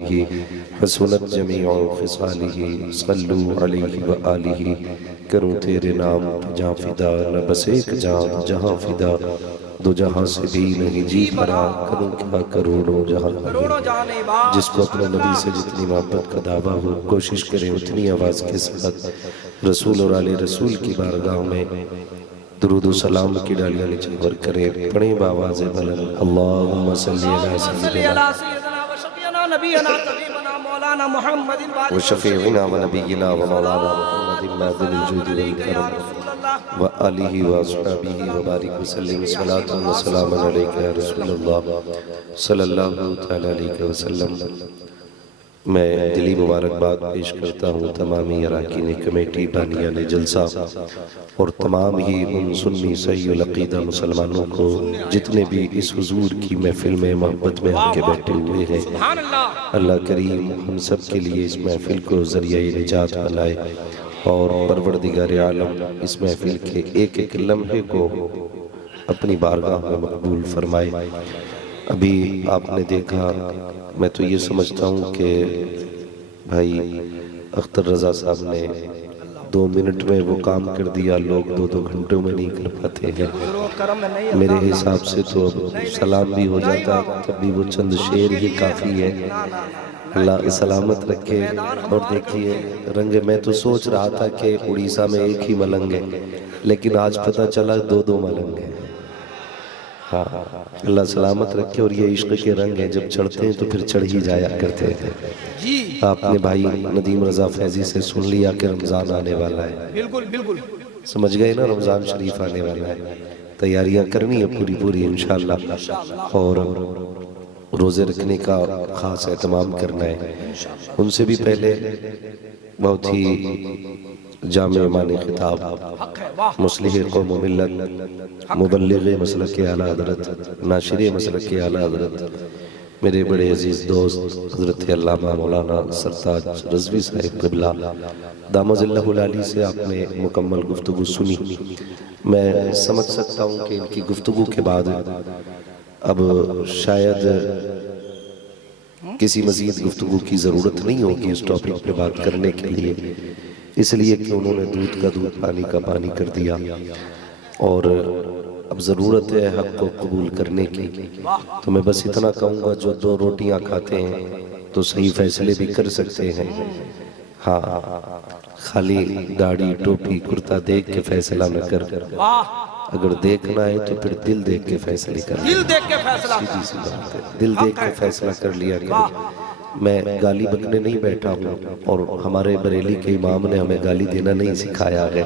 हसनत जमीउ खिसालिही सल्लू अलैहि व आलिही। करूँ तेरे नाम जहाँ फिदा न बस एक जान जहाँ फिदा दो जहाँ से भी नहीं जी भरा। करूँ क्या करोड़ों जहाँ नहीं। जिसको अपने नबी से जितनी मोहब्बत का दावा हो कोशिश करे उतनी आवाज़ के साथ रसूल और आले रसूल की बारगाह में दुरूद सलाम की डालियाँ नीचे भर करे पढ़े बावाज़ बुलंद अल्लाहुम्मा सल्ली अला सय्यिदिना व शफीइना व नबीना व मौलाना मुहम्मदिन मादिल जूद वल करम व आलिहि व अस्हाबिहि व बारिक वसल्लम सलातु व सलाम अलैका या रसूलल्लाह सल्लल्लाहु तआला अलैहि वसल्लम। मैं दिली मुबारकबाद पेश करता हूँ तमामी अरकान कमेटी बानियान जलसा और तमाम ही उन सुन्नी सही अक़ीदा मुसलमानों को जितने भी इस हुजूर की महफिल में मोहब्बत में आके बैठे हुए हैं। अल्लाह करीम हम सब के लिए इस महफिल को ज़रिया निजात बनाए और परवरदिगार आलम इस महफिल के एक एक लम्हे को अपनी बारगाह में मकबूल फरमाए। अभी आपने देखा, मैं तो ये समझता हूँ कि भाई अख्तर रज़ा साहब ने 2 मिनट में वो काम कर दिया, लोग 2-2 घंटों में नहीं कर पाते हैं। मेरे हिसाब से तो अब सलाम भी हो जाता है तब भी वो चंद शेर ही काफ़ी है। अल्लाह सलामत रखे। और देखिए रंग, मैं तो सोच रहा था कि उड़ीसा में एक ही मलंग है, लेकिन आज पता चला 2-2 मलंग हैं। हाँ, अल्लाह सलामत रखे। और ये इश्क के रंग हैं, जब चढ़ते हैं तो फिर चढ़ ही जाया करते थे। आपने भाई नदीम रजा फैजी से सुन लिया कि रमज़ान आने वाला है। बिल्कुल बिल्कुल समझ गए ना, रमज़ान शरीफ आने वाला है। तैयारियां करनी है पूरी पूरी इंशाअल्लाह, और रोज़े रखने का ख़ास एहतमाम करना है। उनसे भी पहले बहुत ही जामे माने खिताब मुस्लिह कौम व मिल्लत मुबल्लिग़ मसलक आला हज़रत नाशिर मसलक आला हज़रत मेरे बड़े अजीज़ दोस्त हज़रत अल्लामा मौलाना सरताज रज़वी साहिब क़िबला दामोज़िल्लहुल आली से आपने मुकम्मल गुफ्तगू सुनी। मैं समझ सकता हूँ कि इनकी गुफ्तगू के बाद अब शायद किसी मज़ीद गुफ्तगू की ज़रूरत नहीं होगी इस टॉपिक पे बात करने के लिए, इसलिए कि उन्होंने दूध का दूध पानी का पानी कर दिया और अब ज़रूरत है हक़ को कबूल करने की। तो मैं बस इतना कहूँगा, जो 2 रोटियाँ खाते हैं तो सही फैसले भी कर सकते हैं। हाँ, खाली दाढ़ी टोपी कुर्ता देख के फैसला न कर, अगर देखना है तो फिर दिल देख के फैसले कर। दिल देख के फैसला, सीधी सी बात है, दिल देख के फैसला कर लिया कर। मैं गाली बकने नहीं बैठा हूँ, और हमारे बरेली के इमाम ने हमें गाली देना नहीं सिखाया है।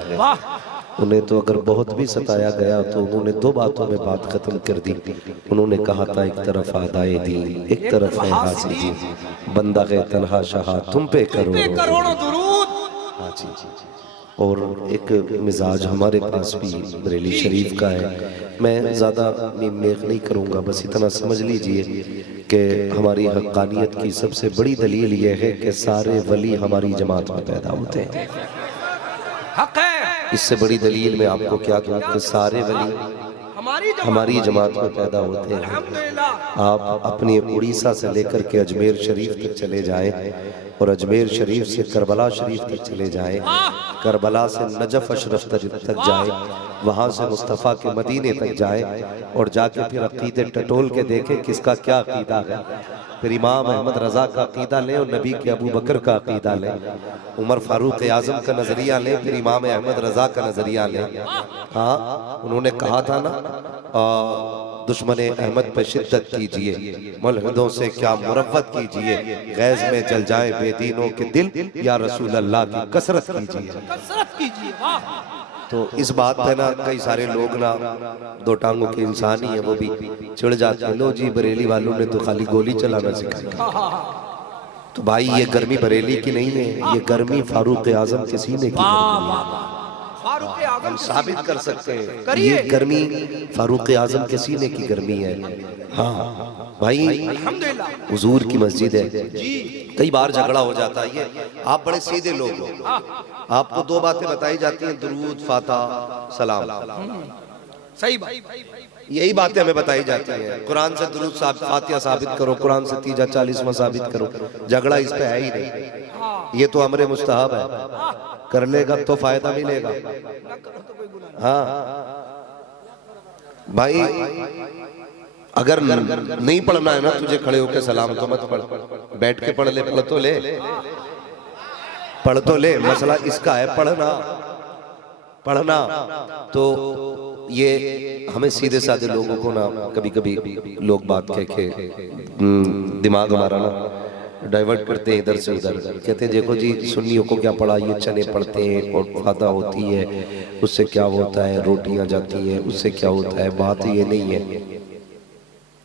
उन्हें तो अगर बहुत भी सताया गया तो उन्होंने 2 बातों में बात खत्म कर दी। उन्होंने कहा था एक तरफ आदाए दीन, एक तरफ है हासिल दीन, बंदा के तन्हा शाह तुम पे करोड़ों दुरूद। हाँ जी, और एक मिजाज हमारे पास भी बरेली शरीफ का है। मैं ज़्यादा मेख नहीं करूँगा, बस इतना समझ लीजिए कि हमारी हक़ानियत की सबसे बड़ी दलील यह है कि सारे वली हमारी जमात में पैदा होते हैं। इससे बड़ी दलील मैं आपको क्या दूँ कि सारे वली हमारी जमात में पैदा होते हैं। आप अपनी उड़ीसा से लेकर के अजमेर शरीफ तक चले जाएं, और अजमेर शरीफ से करबला शरीफ तक चले जाएं, करबला से नजफ अशरफ तक जाएं, वहाँ से मुस्तफ़ा के मदीने तक जाएं, और जाके फिर अकीदे टटोल के देखें किसका क्या अकीदा है। फिर इमाम अहमद रज़ा का अकीदा लें और नबी के अबू बकर का अकीदा लें, उमर फारूक आज़म का नज़रिया लें, फिर इमाम अहमद रज़ा का नज़रिया लें। हाँ, उन्होंने कहा था ना, दुश्मन अहमद पर शिद्दत कीजिए, मुल्हिदों से क्या मुरव्वत कीजिए, गैज़ में जल जाए बेदीनों के दिल, या रसूल अल्लाह की कसरत कीजिए। तो इस बात पे ना कई सारे लोग ना 2 टांगों के इंसान ही है, वो भी चिढ़ जाते हैं, लो जी बरेली वालों ने तो खाली गोली चलाना सिखाया। तो भाई ये गर्मी बरेली की नहीं है, ये गर्मी फारूक आज़म के सीने की है। हम साबित कर सकते हैं ये गर्मी फारूक आज़म के सीने की गर्मी है। हाँ भाई, हुजूर की मस्जिद है, कई बार झगड़ा हो जाता है। ये आप बड़े सीधे लोग हो, आपको 2 बातें बताई जाती हैं, दुरूद फाता सलाम। सही बात। यही बातें हमें बताई जाती हैं। कुरान से दुरूद फातिहा साबित करो, कुरान से तीजा 40वां साबित करो, झगड़ा इस पे है ही नहीं। ये तो अमरे मुस्तहब है, कर लेगा तो फायदा मिलेगा। हाँ भाई, अगर नहीं पढ़ना है ना तुझे, खड़े होकर सलाम तो मत पढ़, बैठ के पढ़ ले, पढ़ तो ले, मसला इसका है पढ़ना। तो ये हमें सीधे साधे लोगों को ना कभी कभी लोग बात कह के दिमाग हमारा ना डाइवर्ट करते हैं इधर से उधर। कहते हैं देखो जी सुन्नियों को क्या पढ़ा, ये चने पढ़ते हैं और फादा होती है, उससे क्या होता है, रोटियां जाती हैं, उससे क्या होता है। बात ये नहीं है,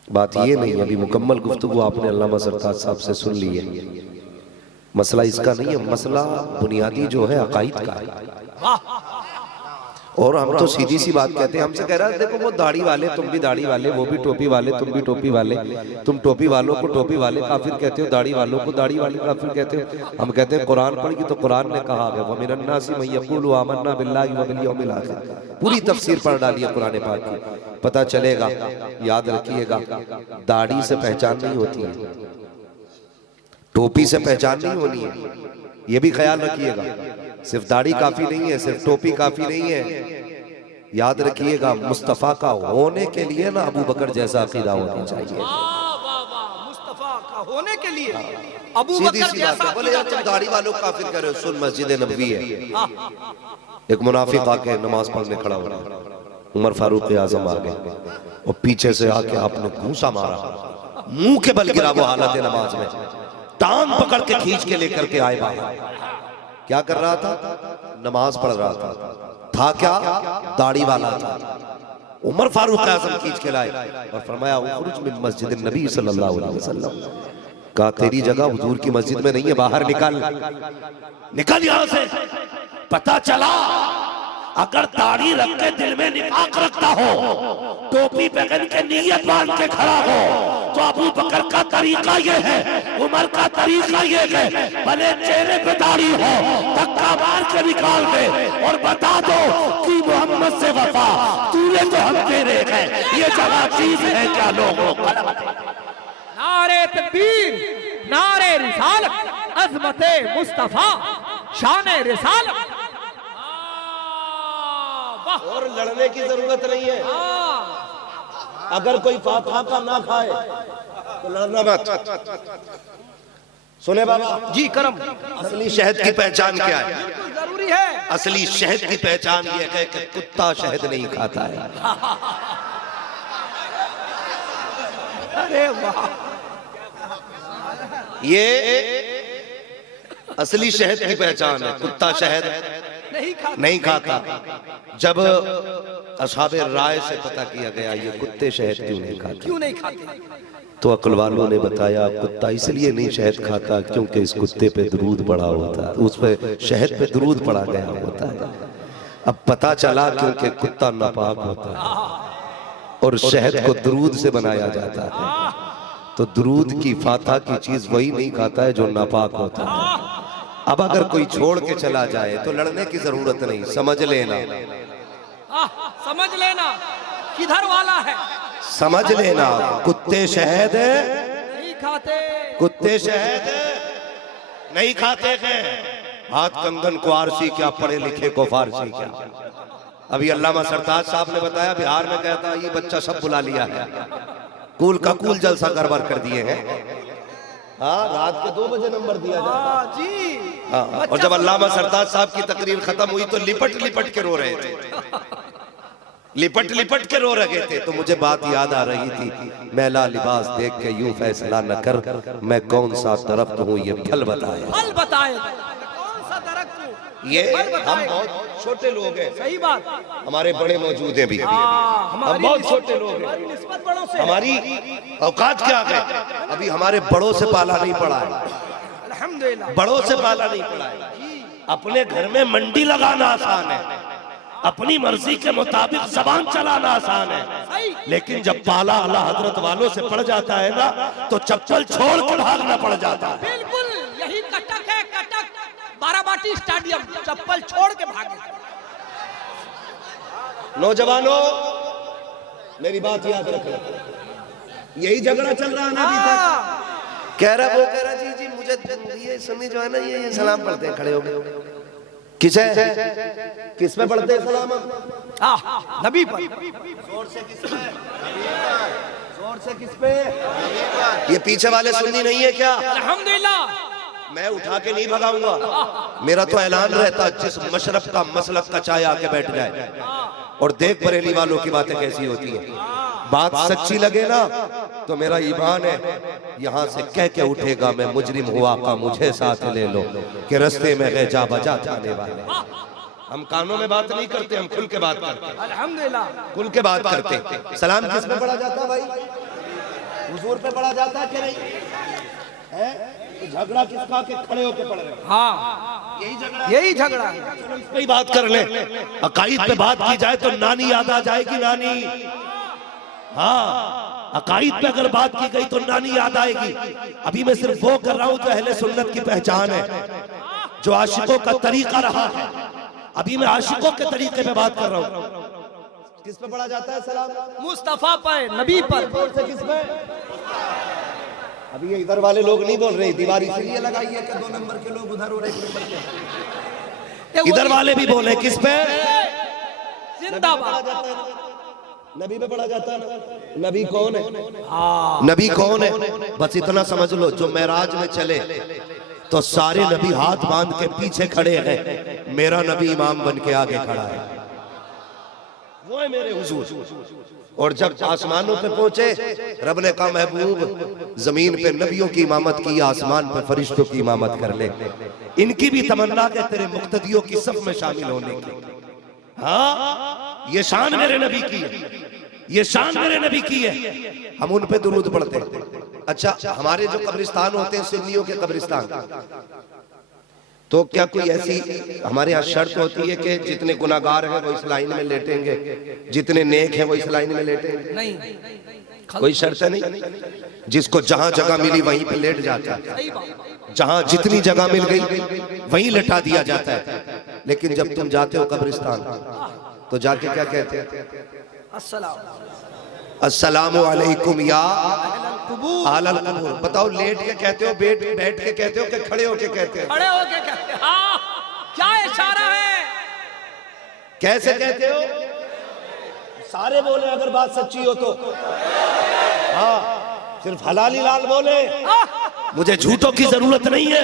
बात ये नहीं है। अभी मुकम्मल गुफ्तगू आपने अल्लामा सरताज साहब से सुन ली है। मसला इसका नहीं है, मसला बुनियादी जो है अकाईद का है। और हम तो सीधी सी बात कहते हैं, हमसे कह रहा है देखो वो दाढ़ी वाले, तुम भी दाढ़ी वाले, वो भी टोपी वाले, तुम भी टोपी वाले, तुम टोपी वालों को टोपी वाले काफिर कहते हो, दाढ़ी वालों को दाढ़ी वाले काफिर कहते हो। हम कहते हैं कुरान पढ़ी तो कुरान ने कहा है व मिनन नासी मन यक़ूलु आमन्ना बिल्लाहि व बिल यौमिल आखिर। पूरी तफसीर पढ़ डाली है कुरान पाक की, पता चलेगा। याद रखिएगा, दाढ़ी से पहचान नहीं होती है, टोपी से पहचान नहीं होनी है, ये भी ख्याल रखिएगा। सिर्फ दाढ़ी काफी नहीं है, सिर्फ टोपी काफी नहीं है। याद रखिएगा, मुस्तफा का होने के लिए ना अबू बकर जैसा अकीदा होना चाहिए। मुस्तफा का होने के लिए अबू बकर जैसा। बोले यार तुम दाढ़ी वालों काफिर कह रहे हो, सुन मस्जिद नबवी है, एक मुनाफिक आके नमाज पढ़ने खड़ा हो रहा, उमर फारूक आजम आ गए और पीछे से आके आपने घूंसा मारा, मुंह के बल गिरा वो हालत नमाज में, टांग पकड़ के खींच के लेकर के आए बाहर। क्या कर रहा था? नमाज पढ़ रहा था क्या? दाढ़ी वाला था। उमर फारूक आजम खींच के लाए और फरमाया उखरुज मिन मस्जिद नबी सल्लल्लाहु अलैहि वसल्लम। कहा तेरी जगह हुजूर की मस्जिद में नहीं है, बाहर निकल यहां से। पता चला अगर दाढ़ी रख के दिल में निफाक रखता हो, टोपी पहन के नियत बांध के खड़ा हो, तो अबू बकर का तरीका ये है, उमर का तरीका ये है, भले चेहरे पे दाढ़ी हो, धक्का मार के निकाल दे और बता दो कि मोहम्मद से वफा तूने तो हम तेरे हैं, ये जगह चीज है क्या लोगों को? नारे तकबीर, नारे रिसालत, अज़मते मुस्तफा, शान रिसालत। और लड़ने की जरूरत नहीं है। अगर कोई फातिहा का ना खाए तो लड़ना मत। सुने बाबा जी करम। असली शहद की पहचान क्या है? जरूरी है। असली शहद की पहचान ये है कि कुत्ता शहद नहीं खाता है। अरे वाह, ये असली शहद की पहचान है। कुत्ता शहद नहीं खाता। जब असहाबे राय से पता किया गया ये कुत्ते शहद क्यों नहीं खाते, तो अक्ल वालों ने बताया कुत्ता इसलिए नहीं शहद खाता क्योंकि इस कुत्ते पे दरूद पड़ा होता है, उस पे शहद पे दरूद पड़ा गया होता है। अब पता चला क्योंकि कुत्ता नापाक होता है और शहद को दरूद से बनाया जाता है, तो दरूद की फातिहा की चीज वही नहीं खाता है जो नापाक होता है। अब अगर कोई छोड़ के चला जाए तो लड़ने की जरूरत नहीं, समझ लेना किधर वाला है, समझ लेना कुत्ते शहद नहीं खाते, कुत्ते शहद नहीं खाते हैं। हाथ कंगन को आरसी क्या, पढ़े लिखे को फारसी क्या। अभी अल्लामा सरताज साहब ने बताया बिहार में कहता ये बच्चा सब बुला लिया है, कूल का कूल जलसा गड़बड़ कर दिए हैं। हाँ, रात के 2 बजे नंबर दिया जाता जी। हाँ, और जब अल्लामा सरताज साहब की तकरीर खत्म हुई तो लिपट के रो रहे थे, लिपट के रो रहे थे। तो मुझे बात याद आ रही थी, मैला लिबास देख के यूं फैसला न कर, मैं कौन सा दरख्त हूँ ये फल बताए। कौन सा दरख्त हूँ ये हम बहुत छोटे लोग हैं। सही बात। हमारे बड़े मौजूद हैं भी, हम बहुत छोटे लोग हैं, हमारी औकात क्या है। अभी हमारे बड़ों से पाला नहीं पड़ा है, अल्हम्दुलिल्लाह बड़ों से पाला नहीं पड़ा है। अपने घर में मंडी लगाना आसान है, अपनी मर्जी के मुताबिक जबान चलाना आसान है, लेकिन जब पाला आला हजरत वालों से पड़ जाता है ना तो चप्पल छोड़ कर भागना पड़ जाता है। बिल्कुल यही कटक है, कटक बाराबाटी स्टेडियम, चप्पल छोड़ के भागे। नौजवानों मेरी बात याद रखना, यही झगड़ा चल रहा है ना अभी तक। कह रहा वो कह रहा जी जी मुझे ये सुन्नी जो है ना ये सलाम पढ़ते हैं खड़े हो गए। किसे किस पे पढ़ते हैं सलाम? नबी पर। जोर से किस पे? जोर से किस पे? ये पीछे वाले सुन्नी नहीं है क्या? अल्हम्दुलिल्लाह। मैं उठा के नहीं भगाऊंगा, मेरा तो ऐलान रहता जिस मशरफ का मसलक का चाय आके बैठ जाए और देख बरेली वालों की बातें कैसी होती है। बात सच्ची लगे ना तो मेरा ईमान है यहाँ से कह के उठेगा मैं मुजरिम हुआ का मुझे साथ ले लो कि रस्ते में गए जा बजा जाने वाले। हम कानों में बात नहीं करते, हम खुल के बात करते हैं। अल्हम्दुलिल्लाह खुल के बात करते हैं। सलाम किस पे पढ़ा जाता है भाई? हुजूर पे पढ़ा जाता है कि नहीं है? तो झगड़ा किसका के खड़े होके पढ़ रहे? हाँ यही झगड़ा है। इस पे ही बात कर ले। अकाईद पे बात की जाए तो नानी याद आ जाएगी, नानी। हाँ अकाईद पे अगर बात की गई तो नानी याद आएगी। अभी मैं सिर्फ वो कर रहा हूँ जो अहले सुन्नत की पहचान है, जो आशिकों का तरीका रहा है। अभी मैं आशिकों के तरीके पे बात कर रहा हूँ। किस पे पढ़ा जाता है सलाम? मुस्तफा पर, नबी पर। से किस पे? अभी ये इधर वाले लोग नहीं बोल रहे, दीवार इसलिए लगाई है कि 2 नंबर के लोग उधर और 1 नंबर के इधर वाले भी बोले किस पे? जिंदाबाद। नबी पे पढ़ा जाता है ना। नबी कौन है? नबी कौन है? बस इतना समझ लो, जो मेराज में चले तो सारे नबी हाथ बांध के पीछे खड़े हैं, मेरा नबी इमाम बन के आगे खड़ा है, वो है मेरे हुजूर। और जब आसमानों पे पहुंचे रब ने कहा महबूब जमीन पे नबियों की इमामत की, आसमान पे फरिश्तों की इमामत कर ले। इनकी भी तमन्ना है तेरे मुक्तदियों की सफ में शामिल होने की। हाँ ये शान मेरे नबी की है, ये शान मेरे नबी की है, हम उन पे दुरूद पढ़ते हैं। अच्छा हमारे जो कब्रिस्तान होते हैं सुन्नियों के कब्रिस्तान, तो क्या कोई ऐसी हमारे यहाँ शर्त होती है कि जितने गुनाहगार हैं वो इस लाइन में लेटेंगे, जितने नेक हैं वो इस लाइन में लेटेंगे? नहीं कोई शर्त है नहीं, जिसको जहां जगह मिली वहीं पे लेट जाता है, जहां जितनी जगह मिल गई वहीं लेटा दिया जाता है। लेकिन जब तुम जाते हो कब्रिस्तान तो जाके क्या कहते हैं? अस्सलामु अलैकुम या अहलल कुबूर। बताओ लेट के कहते हो, बैठ के कहते हो कि खड़े होके कहते हो? खड़े होके कहते हैं। हाँ क्या इशारा है? कैसे कहते हो? सारे बोले अगर बात सच्ची हो तो। हाँ सिर्फ हलाली लाल बोले, मुझे झूठों की जरूरत नहीं है।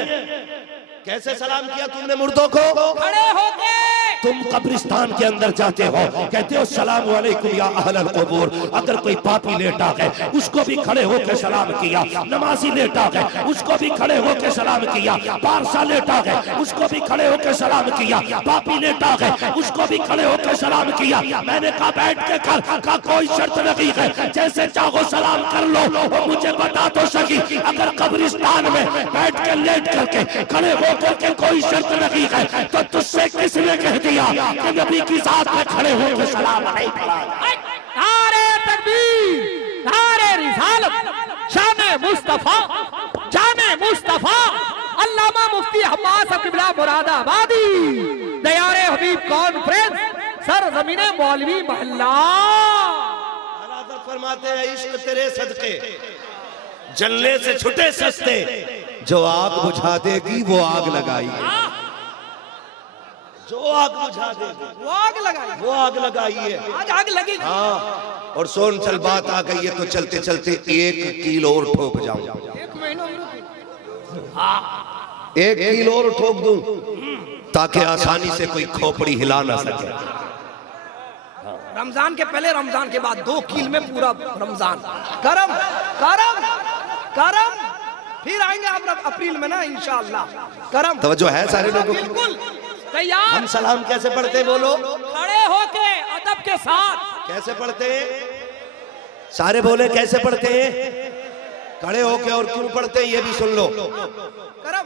कैसे सलाम किया तुमने मुर्दों को? खड़े होके। तुम कब्रिस्तान के अंदर जाते हो, कहते हो सलाम अलैकुम या अहलल कुबूर। अगर कोई पापी लेटा है उसको भी खड़े होकर सलाम किया, नमाजी लेटा है उसको भी खड़े होकर सलाम किया, पारसा लेटा है उसको भी खड़े होकर सलाम किया, पापी लेटा है उसको भी खड़े होकर सलाम किया। मैंने कहा बैठ के कर, का कोई शर्त नहीं है, जैसे चाहो सलाम कर लो। और मुझे बता तो सकी, अगर कब्रिस्तान में बैठ के लेट करके खड़े होकर के कोई शर्त नहीं है तो तुझसे किसने कह दिया कि नबी की जात में खड़े होकर सलाम नहीं पढ़ा? नारे तकबीर, नारे रिसालत, शाने मुस्तफा, जाने मुस्तफा, अल्लामा मुफ्ती अब्बास किबला मुरादाबादी, दयारे हबीब कॉन्फ्रेंस, सरजमीने मौलवी मोहल्ला। फरमाते हैं इश्क तेरे सदके जलने से छुटे सस्ते, जो आग बुझा देगी वो आग लगाई, जो आग बुझा देगी वो आग लगाई, वो आग लगाई है। आज आग लगेगी। हाँ और सोन चल बात आ गई है तो चलते चलते 1 कील और ठोक जाऊं, 1 महीना 1 कील और ठोक दूं ताकि आसानी से कोई खोपड़ी हिला ना सके। रमजान के पहले, रमजान के बाद 2 कील में पूरा रमजान। करम करम करम। फिर आएंगे आप अप्रैल में ना इंशाअल्लाह। करम तवज्जो है सारे लोगों की? बिल्कुल तैयार। हम सलाम कैसे पढ़ते बोलो? खड़े होके अदब के साथ। कैसे पढ़ते? सारे बोले कैसे पढ़ते? खड़े होके। और क्यों पढ़ते ये भी सुन लो। करम।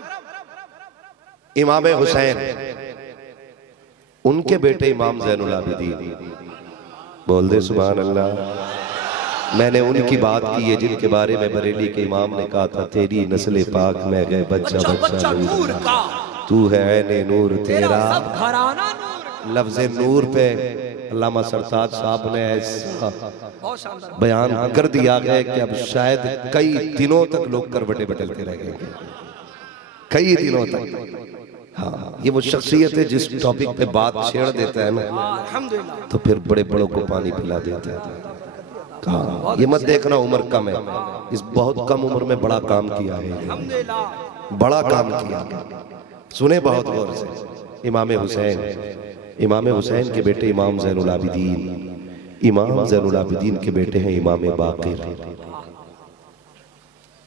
इमाम हुसैन, उनके बेटे इमाम ज़ैनुल आबिदीन, बोल दे सुभान अल्लाह। मैंने उनकी बात की है जिनके बारे में बरेली के इमाम ने कहा था तेरी नस्ल पाक में गए बच्चा बच्चा नूर का, तू है ऐने नूर तेरा सब घराना नूर लफ्ज नूर पे अल्लामा सरताज साहब ने ऐसा बहुत शानदार। बयान कर दिया है कि अब शायद कई दिनों तक लोग करवटें बदलते रह गए, कई दिनों तक। हाँ, ये वो शख्सियत है जिस टॉपिक पे बात छेड़ देता है ना, अल्हम्दुलिल्लाह। तो फिर बड़े बड़ों को पानी पिला देता है। हाँ, ये मत देखना उम्र कम है, इस बहुत कम उम्र में बड़ा काम किया है, अल्हम्दुलिल्लाह। बड़ा काम किया। सुने बहुत गौर से, इमाम हुसैन के बेटे इमाम ज़ैनुल आबिदीन, इमाम ज़ैनुल आबिदीन के बेटे हैं इमाम बाक़िर।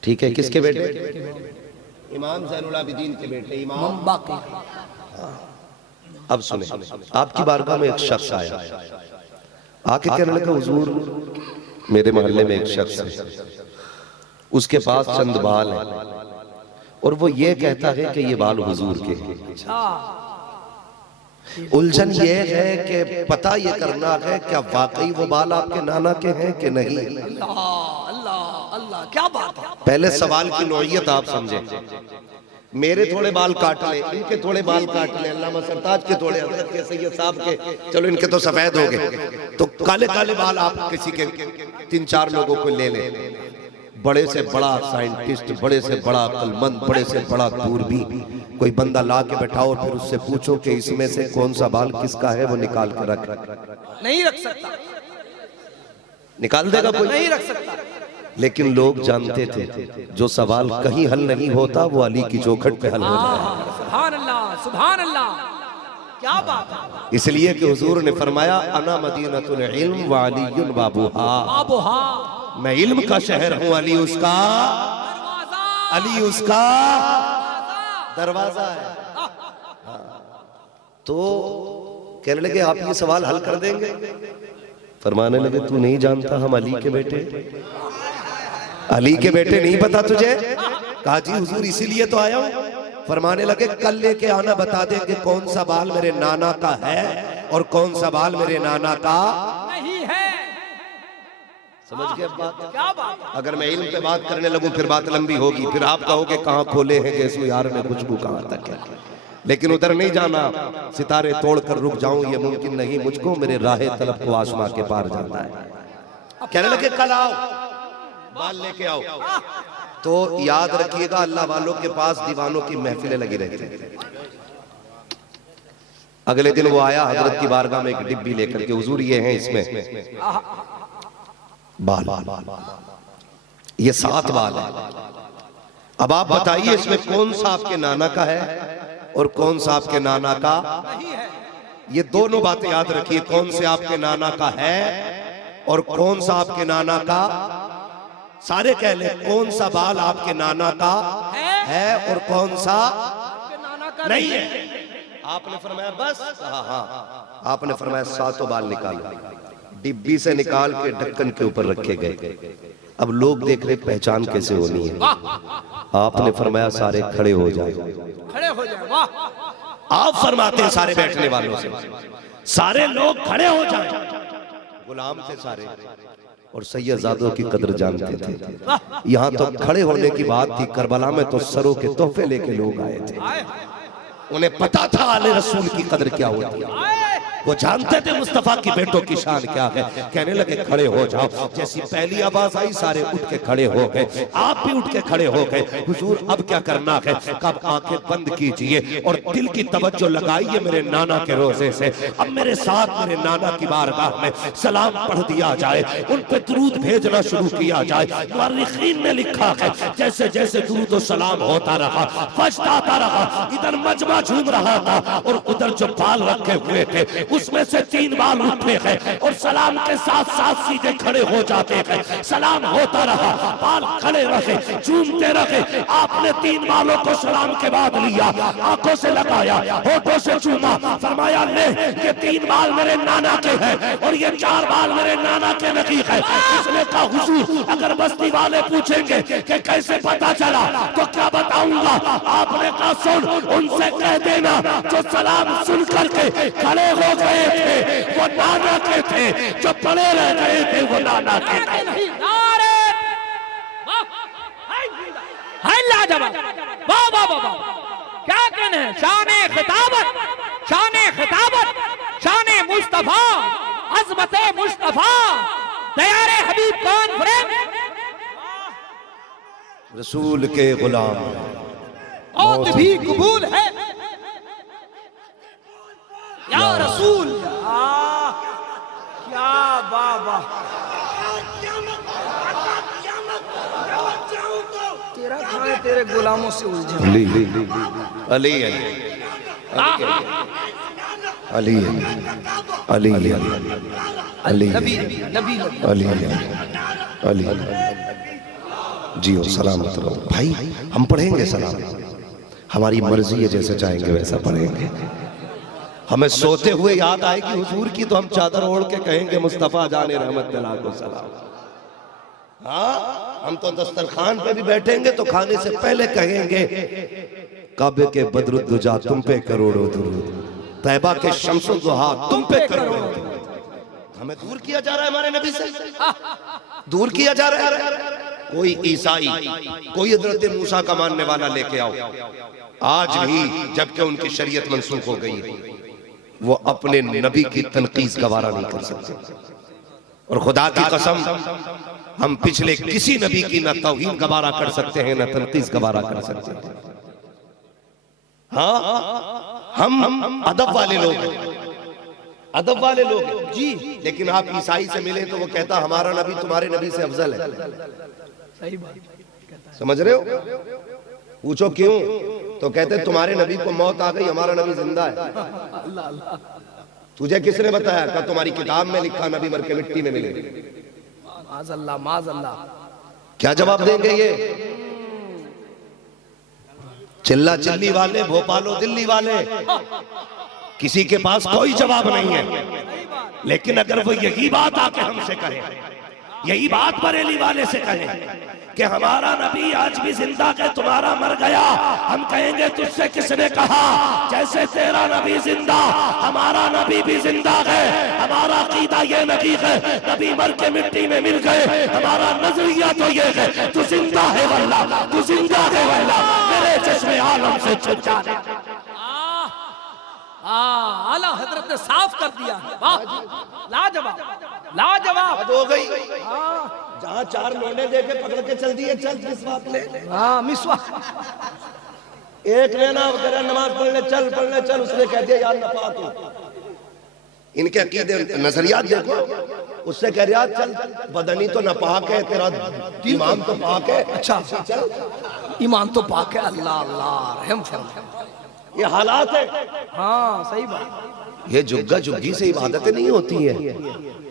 ठीक है, किसके बेटे? इमाम ज़ैनुल आबिदीन के बेटे इमाम बाक़िर। अब सुने, आपकी बारगाह में एक शख्स आया, आके कहने लगा हुजूर मेरे मोहल्ले में एक शख्स है, उसके पास चंद बाल हैं और वो ये कहता है कि ये बाल हुजूर के हैं। उलझन ये है कि पता ये करना है क्या वाकई वो बाल आपके नाना के हैं कि नहीं। अल्लाह अल्लाह अल्लाह, क्या बात है। पहले सवाल की नौइयत आप समझे। मेरे थोड़े बाल काट ले, इनके थोड़े बाल काट ले, अल्लामा सरताज के थोड़े, हजरत के सैयद साहब के, चलो इनके तो सफेद हो गए, तो काले काले बाल आप किसी के 3-4 लोगों को ले ले, बड़े से बड़ा साइंटिस्ट, बड़े से बड़ा अक्लमंद, बड़े से बड़ा दूरबीन कोई बंदा ला के बैठाओ और फिर उससे पूछो कि इसमें से कौन सा बाल किसका है, वो निकाल के रख, नहीं रख सकता, निकाल देगा कोई? नहीं रख सकता। लेकिन लोग जानते थे जो सवाल कहीं हल नहीं होता वो अली की चौखट पे हल हो जाता है। सुभान अल्लाह सुभान अल्लाह, क्या बात है। इसलिए कि हुजूर ने फरमाया अना मदीनतुल इल्म व अलीयुन बाबूहा, बाबूहा, मैं इल्म का शहर हूँ, अली उसका अली उसका दरवाजा है। तो कहने लगे आप ये सवाल हल कर देंगे? फरमाने लगे तू नहीं जानता हम अली के बेटे, अली के बेटे नहीं पता तुझे? कहा जी हुजूर इसीलिए तो आया हूं। फरमाने लगे कल लेके आना, बता देंगे कौन सा बाल मेरे नाना का है और कौन सा बाल मेरे नाना का नहीं है। समझ गए बात? क्या बात है। अगर मैं इल्म पे बात करने लगूं फिर बात लंबी होगी, फिर आप कहोगे कहाँ खोले हैं गैसू यार ने खुशबू कहाँ तक है। लेकिन उधर नहीं जाना, सितारे तोड़कर रुक जाऊं ये मुमकिन नहीं मुझको, मेरे राहे तलब को आसमां के पार जाना है। कहने लगे कल आओ बाल लेके आओ। तो याद रखिएगा अल्लाह वालों के पास दीवानों की महफिलें लगी रहती हैं। अगले दिन वो आया हजरत की बारगाह में एक डिब्बी लेकर के, हुजूर ये हैं इसमें बाल, ये 7 बाल है, अब आप बताइए इसमें कौन सा आपके नाना का है और कौन सा आपके नाना का नहीं है। ये दोनों बातें याद रखिए, कौन से आपके नाना का है और कौन सा आपके नाना का, सारे कह ले कौन सा बाल आपके नाना का है और कौन सा आपके नाना का नहीं है। आपने फरमाया बस, हाँ आपने फरमाया 7 बाल निकालो, डिब्बी से निकाल के ढक्कन के ऊपर रखे गए। अब लोग देख रहे पहचान कैसे होनी है। आपने फरमाया सारे खड़े हो जाए, खड़े हो जाए। वाह, आप फरमाते हैं सारे बैठने वालों से सारे लोग खड़े हो जाएं। गुलाम थे सारे और सैयदजादों की कदर जानते थे। यहाँ तो खड़े होने की बात थी, करबला में तो सरों के तोहफे लेके लोग आए थे। उन्हें पता था आले रसूल की कदर क्या होती है, वो जानते थे मुस्तफा की बेटों की शान क्या है। कहने लगे खड़े हो जाओ। जैसी पहली आवाज आई सारे उठ के खड़े हो गए, आप भी उठ के खड़े हो गए। हुजूर अब क्या करना है? कब आंखें बंद कीजिए और दिल की तवज्जो लगाइए मेरे नाना के रोजे से। अब मेरे साथ मेरे नाना की बारगाह में सलाम पढ़ दिया जाए, उन पे दुरूद भेजना शुरू किया जाए। मुअर्रिखीन ने लिखा है जैसे जैसे दुरूद और सलाम होता रहा, फज्र आता रहा, इधर मजमा झूम रहा था और उधर जो बाल रखे हुए थे उसमें से 3 बाल उठे हैं और सलाम के साथ साथ सीधे खड़े हो जाते हैं। सलाम होता रहा, बाल खड़े रहे, झूमते रहे। आपने 3 बालों को सलाम के बाद लिया, आंखों से लगाया, होठों से चूमा, फरमाया ले ये 3 बाल मेरे नाना के हैं और ये 4 बाल मेरे नाना के नहीं है। इसने कहा हुजूर अगर बस्ती वाले पूछेंगे कि कैसे पता चला तो क्या बताऊंगा? आपने कहा सुन, उनसे कह देना जो सलाम सुन करके खड़े हो गए थे वो नाना के थे, जो पड़े रह गए थे वो नाना के थे। क्या कहने, शान खिताबत, शान खिताबत अजमते मुस्तफा दयारे हबीब कॉन्फ्रेंस रसूल के गुलाम मौत भी कबूल है या रसूल। क्या बाबा, तेरा कहाँ है, तेरे गुलामों से उलझे। अली अली अली अली अली अली नबी नबी अली अली जी हो सलामत रहो भाई। हम पढ़ेंगे सलाम, हमारी मर्जी है, जैसे चाहेंगे वैसा पढ़ेंगे। हमें सोते हुए याद आएगी हुजूर की तो हम चादर ओढ़ के कहेंगे मुस्तफा जाने रहमत दिला को सलाम। हाँ, हम तो दस्तरखान पे भी बैठेंगे तो खाने से पहले कहेंगे काबे के बदरुद्दुजा तुम पे करोड़ों दुरूद, तैबा के शम्सुद्दुहा तुम पे करोड़ों दुरूद। हमें दूर किया जा रहा है हमारे नबी से, दूर किया जा रहा है। कोई ईसाई, कोई हज़रत मूसा का मानने वाला लेके आओ, आज भी जबकि उनकी शरीयत मंसूख हो गई है, वो अपने नबी की तनकीस गवारा नहीं कर सकते। और खुदा की कसम, हम पिछले किसी नबी की ना तौहीन गवारा कर सकते हैं ना तनकीस गवारा कर सकते हैं। हाँ, हम अदब वाले लोग हैं, अदब वाले लोग हैं जी। लेकिन आप ईसाई से मिले तो वो कहता हमारा नबी तुम्हारे नबी से अफजल है। सही बात, समझ रहे हो? पूछो क्यों, तो कहते तुम्हारे नबी को मौत आ गई, हमारा नबी जिंदा है। तुझे किसने बताया? क्या तुम्हारी किताब में लिखा नबी मर के मिट्टी में मिले? माज़अल्लाह माज़अल्लाह। क्या जवाब देंगे ये चिल्ला चिल्ली वाले, भोपालो दिल्ली वाले? किसी के पास कोई जवाब नहीं है। लेकिन अगर वो यही बात आके हमसे कहे, यही बात बरेली वाले से कहे कि हमारा नबी आज भी जिंदा है, तुम्हारा मर गया, हम कहेंगे तुझसे किसने कहा? जैसे तेरा नबी जिंदा, हमारा नबी भी जिंदा है। हमारा अकीदा ये नहीं है नबी मर के मिट्टी में मिल गए, हमारा नजरिया तो ये है तू जिंदा है वल्लाह, तू जिंदा है वल्लाह, मेरे चश्मे आलम से छुप जाने। आला हजरत ने साफ कर दिया। वाह, लाजवाब लाजवाब हो गई। जहाँ चार लोने देके पकड़ के चल दिए, चल मिसवाक ले। हाँ मिसवाक, एक लेना करे नमाज पढ़ने चल, पढ़ने चल, उसने कह दिया यार नपाक हो। इनके अकीदे नजरियात देखो, उससे कह रहा चल बदनी तो नापाक है, तेरा ईमान तो पाक है। अच्छा चल, ईमान तो पाक है। अल्लाह अल्लाह रहम फरमा। ये हालात है। हाँ सही बात। ये जुग्गा जुग्गी से इबादतें नहीं होती है।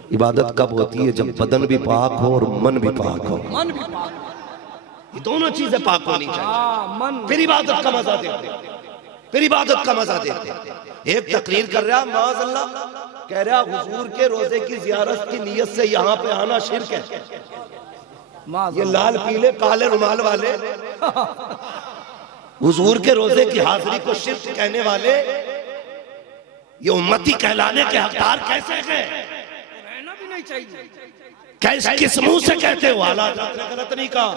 इबादत कब होती है? जब बदन भी पाक हो और मन भी पाक हो। मन भी पाक, ये दोनों चीजें पाक होनी चाहिए, मन फिर इबादत का मजा देते, फिर इबादत का मजा देते। एक तकरीर कर रहा माज़अल्लाह, कह रहा हुजूर के रोजे की जियारत की नियत से यहाँ पे आना शिर्क है। ये लाल पीले काले रुमाल वाले हुजूर के रोजे की हाजिरी को शिर्क कहने वाले, ये उम्मती कहलाने के हकदार कैसे हैं? रहना भी नहीं चाहिए। किस मुंह से कहते हो? हालात गलत नहीं कहा,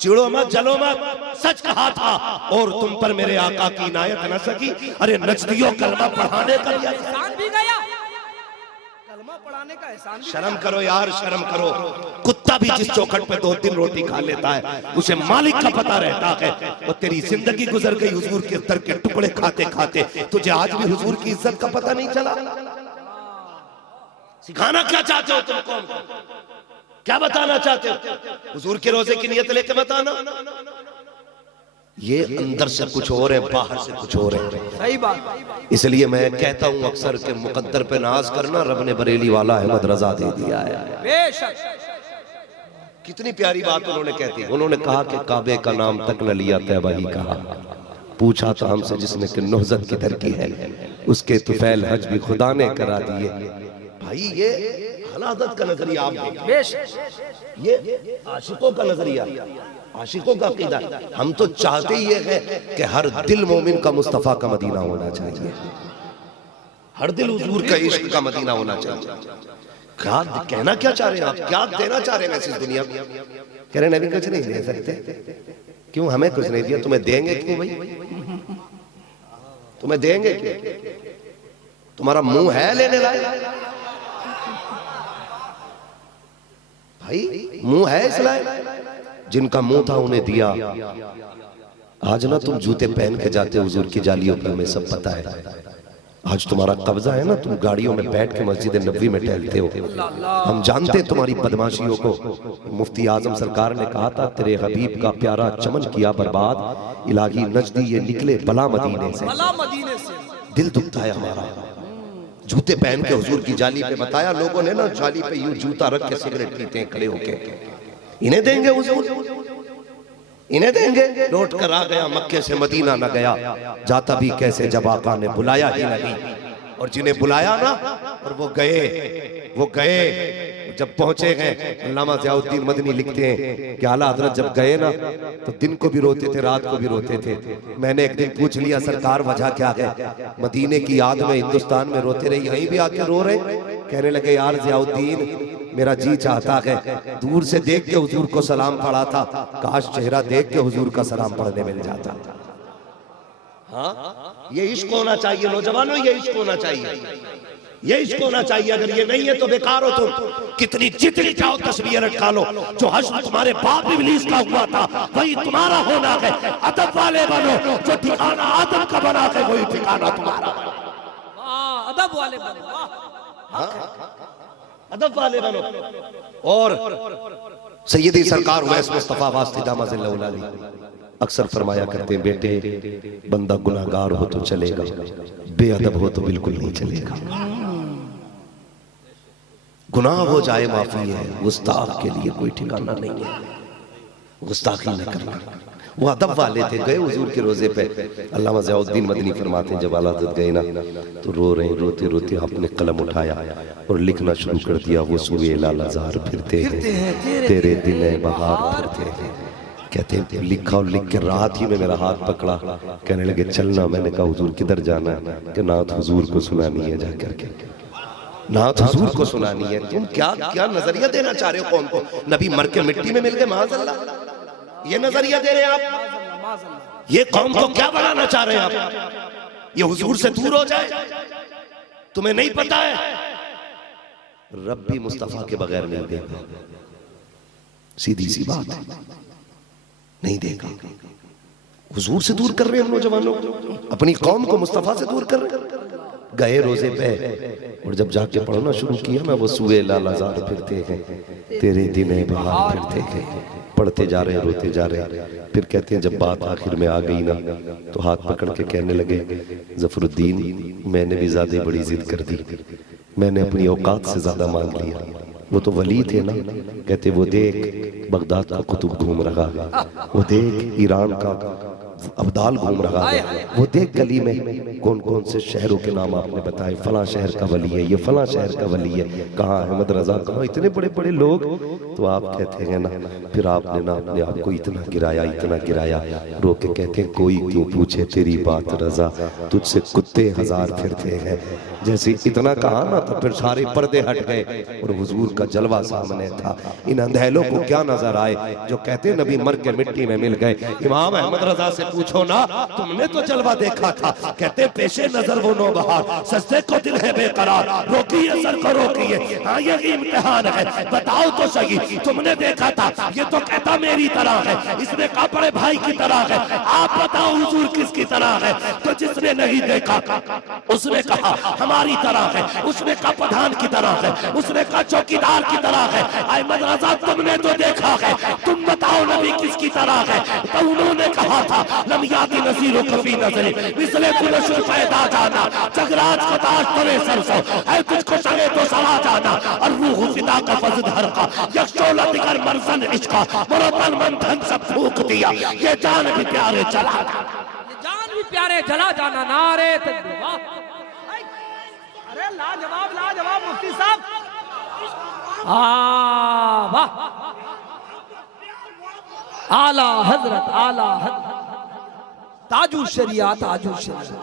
चिड़ो मत जलो मत, सच कहा था। और तुम पर मेरे आका की इनायत न सकी। अरे नजदियों कलमा पढ़ाने का एहसान भी गया, कलमा पढ़ाने का एहसान भी। शर्म करो यार, शर्म करो। कुत्ता भी जिस चौखट पे 2-3 रोटी खा लेता है, उसे मालिक का पता रहता है। और तेरी जिंदगी गुजर गई हुजूर के दर के टुकड़े खाते खाते, तुझे आज भी हुजूर की इज्जत का पता नहीं चला। सिखाना क्या चाहते हो तुम? कौन क्या बताना चाहते हो? हुजूर के रोजे की नियत लेके बताना। ये अंदर से कुछ और है, बाहर से कुछ और है। सही बात। इसलिए मैं कहता हूँ अक्सर के मुकद्दर पे नाज करना, रब ने बरेली वाला अहमद रजा दे दिया है। बेशक। कितनी प्यारी बात उन्होंने कहती। उन्होंने कहा कि काबे का नाम तक न लिया, तैबा ही कहा। पूछा तो हमसे जिसने कि नौजत किधर की है, उसके तुफैल हज भी खुदा ने करा दिए। भाई ये हलादत का नजरिया आप देखिए, ये आशिकों का नजरिया, आशिकों का अकीदा। हम तो चाहते ही ये है कि हर दिल मोमिन का मुस्तफा का मदीना होना चाहिए, हर दिल हुजूर का इश्क का मदीना होना चाहिए। क्या कहना क्या चाह रहे हैं आप? क्या देना चाह रहे हैं इस दुनिया में? कह रहे नबी कुछ नहीं दे सकते। क्यों? हमें कुछ नहीं दिया, तुम्हें देंगे क्यों भाई? तुम्हें देंगे क्यों? तुम्हारा मुंह है लेने लायक? भाई मुंह है इस लायक, जिनका मुंह था उन्हें दिया। आज ना तुम जूते पहन के जाते हो हुजूर की जालियों पे, हमें सब पता है। आज तुम्हारा कब्जा है ना, तुम गाड़ियों में बैठ के मस्जिद नबवी में टहलते हो, हम जानते हैं तुम्हारी बदमाशियों को। मुफ्ती आजम सरकार ने कहा था, तेरे हबीब का प्यारा चमन किया बर्बाद, इलाही नजदी ये निकले बला मदीने से। दिल दुखता है हमारा। जूते पहन के हुजूर की जाली पे बताया, लोगों ने ना जाली पे यूं जूता रख के सिगरेट पीते हैं खड़े होके। इन्हें देंगे हुजूर, इन्हें देंगे। लौट कर आ गया मक्के से मदीना न गया, जाता भी कैसे जब आका ने बुलाया ही नहीं। और जिन्हें बुलाया ना और वो गए जब पहुंचे गए। अल्लामा ज़ियाउद्दीन मदनी लिखते हैं कि आला हज़रत जब गए ना तो दिन को भी रोते थे, रात को भी रोते थे। मैंने एक दिन पूछ लिया, सरकार वजह क्या है? मदीने की याद में हिंदुस्तान में रोते रहे, यहीं भी आके रो रहे? कहने लगे, यार ज़ियाउद्दीन मेरा जी चाहता है दूर से देख के हुजूर को सलाम पढ़ा था, काश चेहरा देख के हुजूर का सलाम पढ़ने मिल जाता। हाँ, ये इश्क होना चाहिए नौजवानों, ये इश्क होना चाहिए, ये इश्क होना चाहिए। अगर ये नहीं है तो बेकार हो तुम। कितनी जितनी चाहो तस्वीर लटका लो, जो हश्र तुम्हारे बाप इब्लीस का हुआ था वही तुम्हारा होना है। अदब वाले बनो, जो ठिकाना आदम का बना है वही ठिकाना तुम्हारा। अदब वाले बनो, अदब वाले बनो। और सैयदी सरकार उवैस मुस्तफा वास्ते दामा ज़िल्लुल अली अक्सर फरमाया करते हैं, बेटे बंदा गुनाहगार हो तो चलेगा, बेअदब हो तो बिल्कुल नहीं चलेगा। गुनाह हो जाए माफी है, गुस्ताख के लिए कोई ठिकाना नहीं है, गुस्ताखी न करना। वो अदब वाले थे। गए हुजूर के रोजे पे, अल्लामा ज़ियाउद्दीन मदनी फरमाते हैं, जब आला हज़रत गए ना तो रो रहे, रोते रोते आपने कलम उठाया और लिखना शुरू कर दिया। वो सुए लालाज़ार फिरते हैं, तेरे दिन बहार फिरते हैं। कहते हैं लिखा और लिख के रात ही में मेरा हाथ पकड़ा, कहने लगे चलना। मैंने कहा हुजूर किधर जाना है? कि नात हुजूर को सुनानी है, जा करके नात हुजूर को सुनानी है। तुम क्या क्या नजरिया देना चाह रहे हो कौम को? नबी मर के मिट्टी में मिल गए, माज़अल्लाह, ये नजरिया दे रहे हैं आप? ये कौम को क्या बनाना चाह रहे हैं आप? ये हुजूर से दूर हो जाए? तुम्हें नहीं पता है रब्बी मुस्तफा के बगैर नहीं देगा, सीधी सी बात है, नहीं देगा। हुजूर से दूर कर रहे हैं हम नौजवानों को, अपनी कौम को मुस्तफा से दूर कर रहे हैं। गए रोजे पे और जब जाके पढ़ना शुरू किया ना, वो सुए लालाज़ार फिरते हैं, तेरे दिन बहार फिरते हैं। पढ़ते जा रहे, रोते जा रहे। फिर कहते हैं जब बात आखिर में आ गई ना तो हाथ पकड़ के कहने लगे, ज़फ़रुद्दीन मैंने भी ज़्यादा बड़ी जिद कर दी, मैंने अपनी औकात से ज्यादा मांग लिया। वो तो वली थे ना। कहते वो देख बगदाद का कुतुब घूम रहा है, वो देख ईरान का अब्दाल घूम रहा है, वो देख गली में कौन कौन से शहरों के नाम आपने बताए, फला शहर का वली है, ये फला शहर का वली है, कहाँ अहमद रजा, कहाँ इतने बड़े बड़े लोग। तो आप कहते हैं ना, फिर आपने ना अपने आप को इतना गिराया, इतना गिराया। रो के कहते हैं कोई क्यों पूछे तेरी बात रजा, तुझसे कुत्ते हजार फिरते हैं। जैसे इतना कहा ना तो फिर सारे पर्दे हट गए और हुजूर का जलवा सामने था। इन अंधेलों को क्या नजर आए जो कहते नबी मर के मिट्टी में मिल गए। इमाम अहमद रजा से पूछो ना, तुमने तो जलवा देखा था। कहते पेशे नजर वो नौबहार, सस्ते को दिल है बेकरार, रोकिए सर को रोकिए, हाँ ये इम्तिहान है, बताओ तो सही तुमने देखा था। ये तो कहता मेरी तरह है, इसने कहा बड़े भाई की तरह है, आप बताओ हुजूर किसकी तरह है। तो जिसने नहीं देखा उसने कहा हमारी तरह है, उसने कहा प्रधान की तरह है, उसने कहा चौकीदार की तरह है। अहमद रजा तुमने तो देखा है, तुम बताओ नबी किसकी तरह है। तो उन्होंने कहा था लम यादी नज़ीरो कफी नज़री मिसले कुलशुर पैदा जाना, जगराज को ताज तरे सरसो है, तुझको चले तो सवा जाना। और रूह फिदा का फज़द हर का यक्षोला दिगर मरसन इश्का, मरतन मन धन सब फूक दिया, ये जान भी प्यारे चला, ये जान भी प्यारे चला जाना। नारे तकबीर, वाह, अरे लाजवाब लाजवाब मुफ्ती साहब, वाह, आला हजरत, आला हजरत, ताजु शरिया, ताजु शरिया,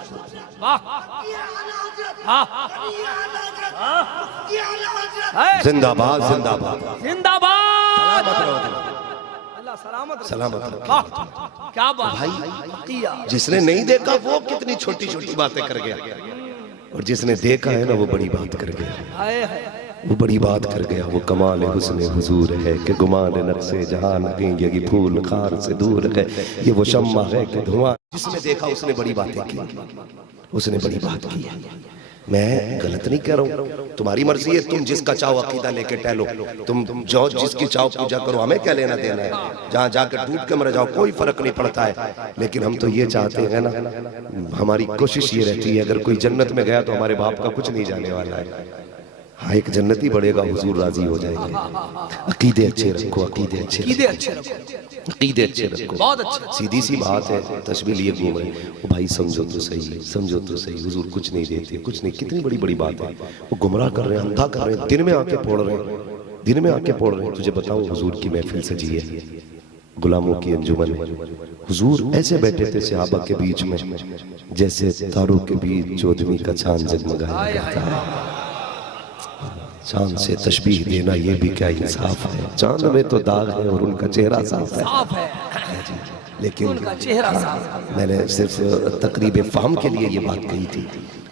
वाह, जिंदाबाद जिंदाबाद जिंदाबाद, अल्लाह सलामत सलामत रखे। वाह, क्या बात भाई जिसने नहीं देखा वो कितनी छोटी छोटी बातें कर गया, और जिसने देखा है ना वो बड़ी बात कर गया। है। वो बड़ी बात कर गया। वो कमाल हुस्न हुजूर है कि गुमान नक्शे जहां लगेंगे कि फूल खार से दूर है। ये वो शम्मा है कि धुआं। जिसने देखा उसने बड़ी बातें की, उसने बड़ी बात की। मैं गलत नहीं कह रहा हूँ, तुम्हारी मर्जी है, तुम जिसका चाहो अकीदा लेके टहलो, तुम जो जिसकी चाहो पूजा करो, हमें क्या लेना देना है। जहाँ जाकर डूब के मर जाओ कोई फर्क नहीं पड़ता है। लेकिन हम तो ये चाहते हैं ना, हमारी कोशिश ये रहती है अगर कोई जन्नत में गया तो हमारे बाप का कुछ नहीं जाने वाला है। हाँ, एक जन्नती बढ़ेगा, हुजूर राजी हो जाएंगे। अकीदे अच्छे रखो, अकीदे अच्छे रखो, अकीदे अच्छे रखो। बहुत अच्छे। सीधी सी बात है, तस्वीर लिए घूम रहे वो भाई, समझो तो सही, समझो तो सही, हुजूर कुछ नहीं देते, कुछ नहीं। कितनी बड़ी बड़ी बात है। वो गुमराह कर रहे हैं, अंधा कर रहे हैं, दिन में आके पढ़ रहे हैं, दिन में आके पढ़ रहे हैं। तुझे बताऊं, हुजूर की महफिल सजी है, गुलामों की अंजुमन है। हुजूर ऐसे बैठे थे सहाबा के बीच में जैसे तारों के बीच चौदहवीं का चांद जगमगाया करता है। चांद से तशबीह देना ये भी क्या इंसाफ है। चांद में तो दाग है और उनका चेहरा साफ है, लेकिन उनका चेहरा साफ। मैंने सिर्फ तकरीब फाहम के लिए ये बात कही थी।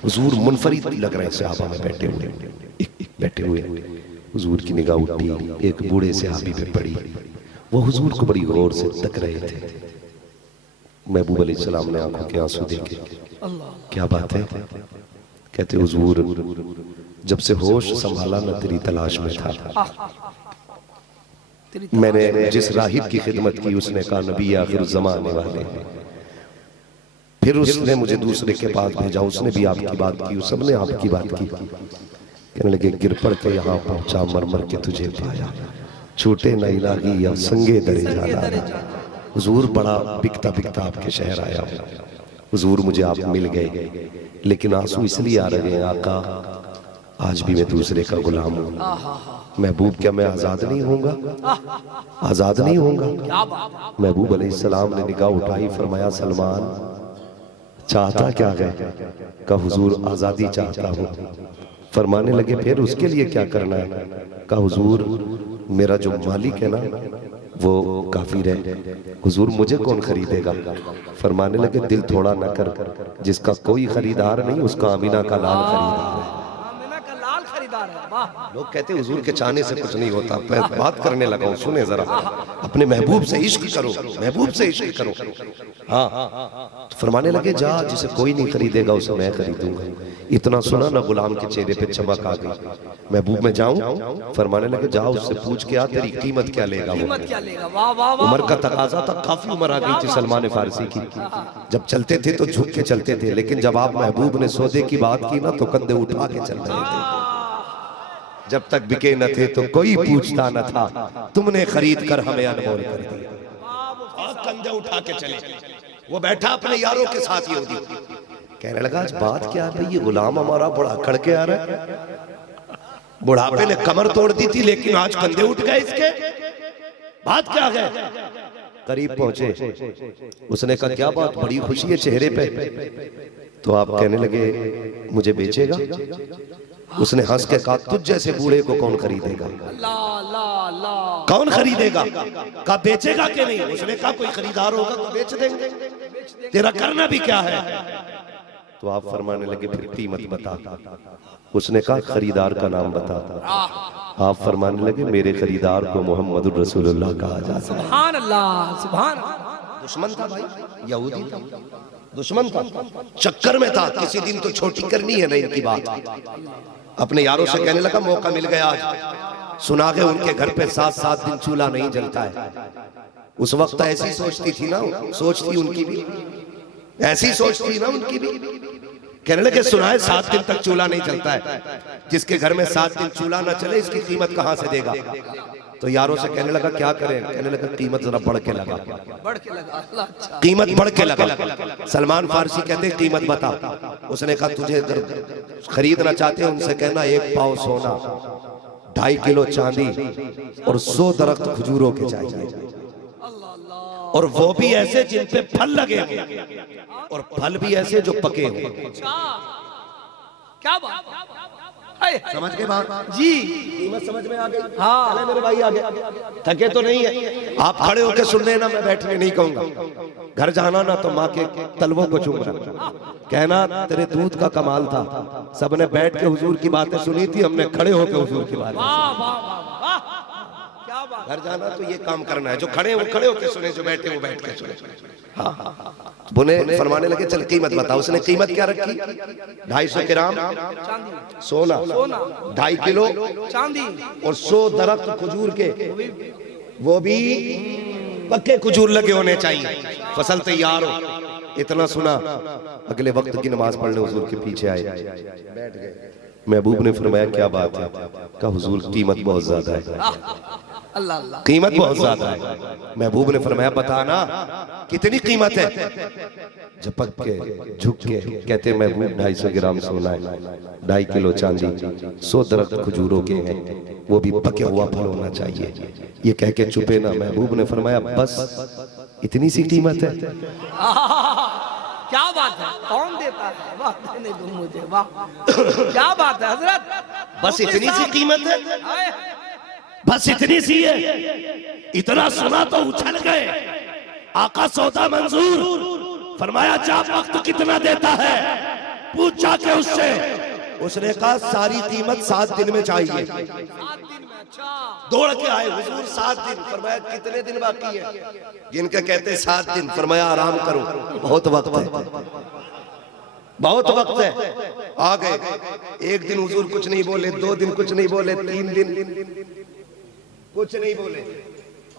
हुजूर मुनफरिद लग रहे हैं सहाबा में बैठे हुए। हुजूर की निगाह उठी, एक बूढ़े सहाबी पे पड़ी। वो हुजूर को बड़ी गौर से तक रहे थे। महबूब अलैहिस्सलाम ने आंखों के आंसू देखे। क्या बात है? कहते हुजूर, जब से होश संभाला मैं तेरी तलाश में था। मैंने जिस राहिब की खिदमत की उसने कहा नबी आखिर जमाने वाले हैं। फिर उसने मुझे दूसरे के पास भेजा, उसने भी आपकी बात की, सबने आपकी बात की। कहने लगे गिर पड़ के यहाँ पहुंचा, मर मर के तुझे पाया, छूटे न इलाही या संगे दरे जाना। हुजूर बड़ा बिकता बिकता आपके शहर आया। हुजूर मुझे आप मिल गए, लेकिन आंसू इसलिए आ रहे हैं आका, आज भी मैं दूसरे का गुलाम हूँ। महबूब, क्या मैं आजाद नहीं होऊंगा? आजाद नहीं होऊंगा? महबूब अलैहिस्सलाम ने निगाह उठाई, फरमाया सलमान चाहता क्या है? का हुजूर आजादी चाहता हूँ। फरमाने लगे फिर उसके लिए क्या करना है? का हुजूर मेरा जो मालिक है ना वो काफिर है, हुजूर मुझे कौन खरीदेगा? फरमाने लगे दिल थोड़ा न कर, जिसका कोई खरीदार नहीं उसका आमीना का लाल खरीदार है। लोग कहते हैं हुजूर के चाहने से कुछ नहीं होता। मैं बात करने लगा हूँ, सुने जरा। अपने महबूब से इश्क करो, महबूब से इश्क करो। हाँ, तो फरमाने लगे जा, जिसे कोई नहीं खरीदेगा उसे मैं खरीदूंगा। इतना सुना ना, गुलाम के चेहरे पे चमक आ गई। महबूब में जाऊं? फरमाने लगे जाओ, उससे पूछ के आ तेरी कीमत क्या लेगा वो। उम्र का तकाजा था, काफी उम्र आ गई थी सलमान फारसी की। जब चलते थे तो झुक के चलते थे, लेकिन जब आप महबूब ने सौदे की बात की ना तो कंधे उठा के चल रहे थे। जब तक बिके न थे तो कोई पूछता न था, तुमने खरीद कर हमें अनमोल कर दिया। और कंधे उठा के चले। वो बैठा अपने यारों के साथ यहूदी, कहने लगा आज बात क्या है? ये गुलाम हमारा बड़ा अकड़ के आ रहा है। बुढ़ापे ने कमर तोड़ दी थी, लेकिन आज कंधे उठ गए इसके। बात क्या है? करीब पहुंचे, उसने कहा क्या बात, बड़ी खुशी है चेहरे पे। तो आप कहने लगे मुझे बेचेगा? उसने हंस के कहा तुझ जैसे बूढ़े को कौन खरीदेगा? कौन खरीदेगा? कहा बेचेगा कि नहीं? उसने कहा कोई खरीदार होगा तो बेच देंगे, तेरा करना भी क्या है? तो आप फरमाने लगे फिर कीमत बता। उसने कहा खरीदार का नाम बता। आप फरमाने लगे मेरे खरीदार को मोहम्मद रसूलुल्लाह कहा जाता है। सुभान अल्लाह, सुभान। दुश्मन था भाई, यहूदी था, दुश्मन था, चक्कर में था। किसी दिन तो छोटी करनी है ना इनकी बात। अपने यारों से कहने लगा मौका मिल गया आज। सुना के उनके घर पे 7-7 दिन चूल्हा नहीं जलता है। उस वक्त ऐसी सोचती थी ना, सोचती उनकी भी ऐसी सोचती ना उनकी भी। कहने लगे सुना है 7 दिन तक चूल्हा नहीं चलता है। जिसके घर में 7 दिन चूल्हा ना चले इसकी कीमत कहां से देगा? तो यारों से कहने लगा क्या करें? कहने लगा कीमत जरा बढ़ के लगा, कीमत बढ़ के लगा। सलमान फारसी कहते कीमत बता। उसने कहा तुझे अगर खरीदना चाहते हैं उनसे कहना 1 पाव सोना, 2.5 किलो चांदी और 100 दरख्त खजूरों के चाहिए, और वो भी ऐसे जिन पे फल लगे और फल भी ऐसे जो पके हो। क्या बात? समझ के बात जी कीमत समझ में आ गई। हाँ। चले मेरे भाई आगे, थके तो नहीं है आप? खड़े होकर सुन लेना, मैं बैठने नहीं कहूंगा। घर जाना ना तो माँ के तलवों को चूमना, कहना तेरे दूध का कमाल था। सबने बैठ के हुजूर की बातें सुनी थी, हमने खड़े होकर हुजूर की बातें। वाह वाह वाह वाह क्या बात। घर जाना तो ये काम करना है, जो खड़े वो खड़े होकर सुने, जो बैठे वो बैठ के सुने। हाँ बुने फरमाने लगे चल कीमत बता। उसने कीमत क्या रखी? 250 ग्राम सोना, 2.5 किलो चांदी और 100 दरख्त खजूर के, वो भी पक्के खजूर लगे होने चाहिए, फसल तैयार हो। इतना सुना, अगले वक्त की नमाज पढ़ने हुजूर के पीछे आए, बैठ गए। महबूब ने फरमाया क्या बात है? कहा हुजूर कीमत बहुत ज्यादा है, अल्लाह अल्लाह कीमत बहुत ज्यादा है। महबूब ने फरमाया बताना कितनी कीमत है? झपक के झुक के कहते महबूब 250 ग्राम सोना है, 2.5 किलो चांदी, 100 दरख्त खजूरों के हैं, वो भी पके हुआ फल होना चाहिए। ये कह के चुपे ना। महबूब ने फरमाया बस इतनी सी कीमत है? क्या बात है, कौन देता है? वाह देने दो मुझे, वाह क्या बात है हजरत, बस इतनी सी कीमत है? हाय, बस इतनी सी है? इतना सुना तो उछल गए। आका सौदा मंजूर। फरमाया जा वक्त कितना देता है? पूछ जाके उससे। उसने कहा सारी कीमत 7 दिन में चाहिए। 7 दिन में? अच्छा दौड़ के आए हुजूर 7 दिन। फरमाया कितने दिन बाकी है? जिनका कहते 7 दिन। फरमाया आराम करो, बहुत वक्त है, बहुत वक्त है। आ गए। एक दिन हुजूर कुछ नहीं बोले, 2 दिन कुछ नहीं बोले, 3 दिन कुछ नहीं बोले।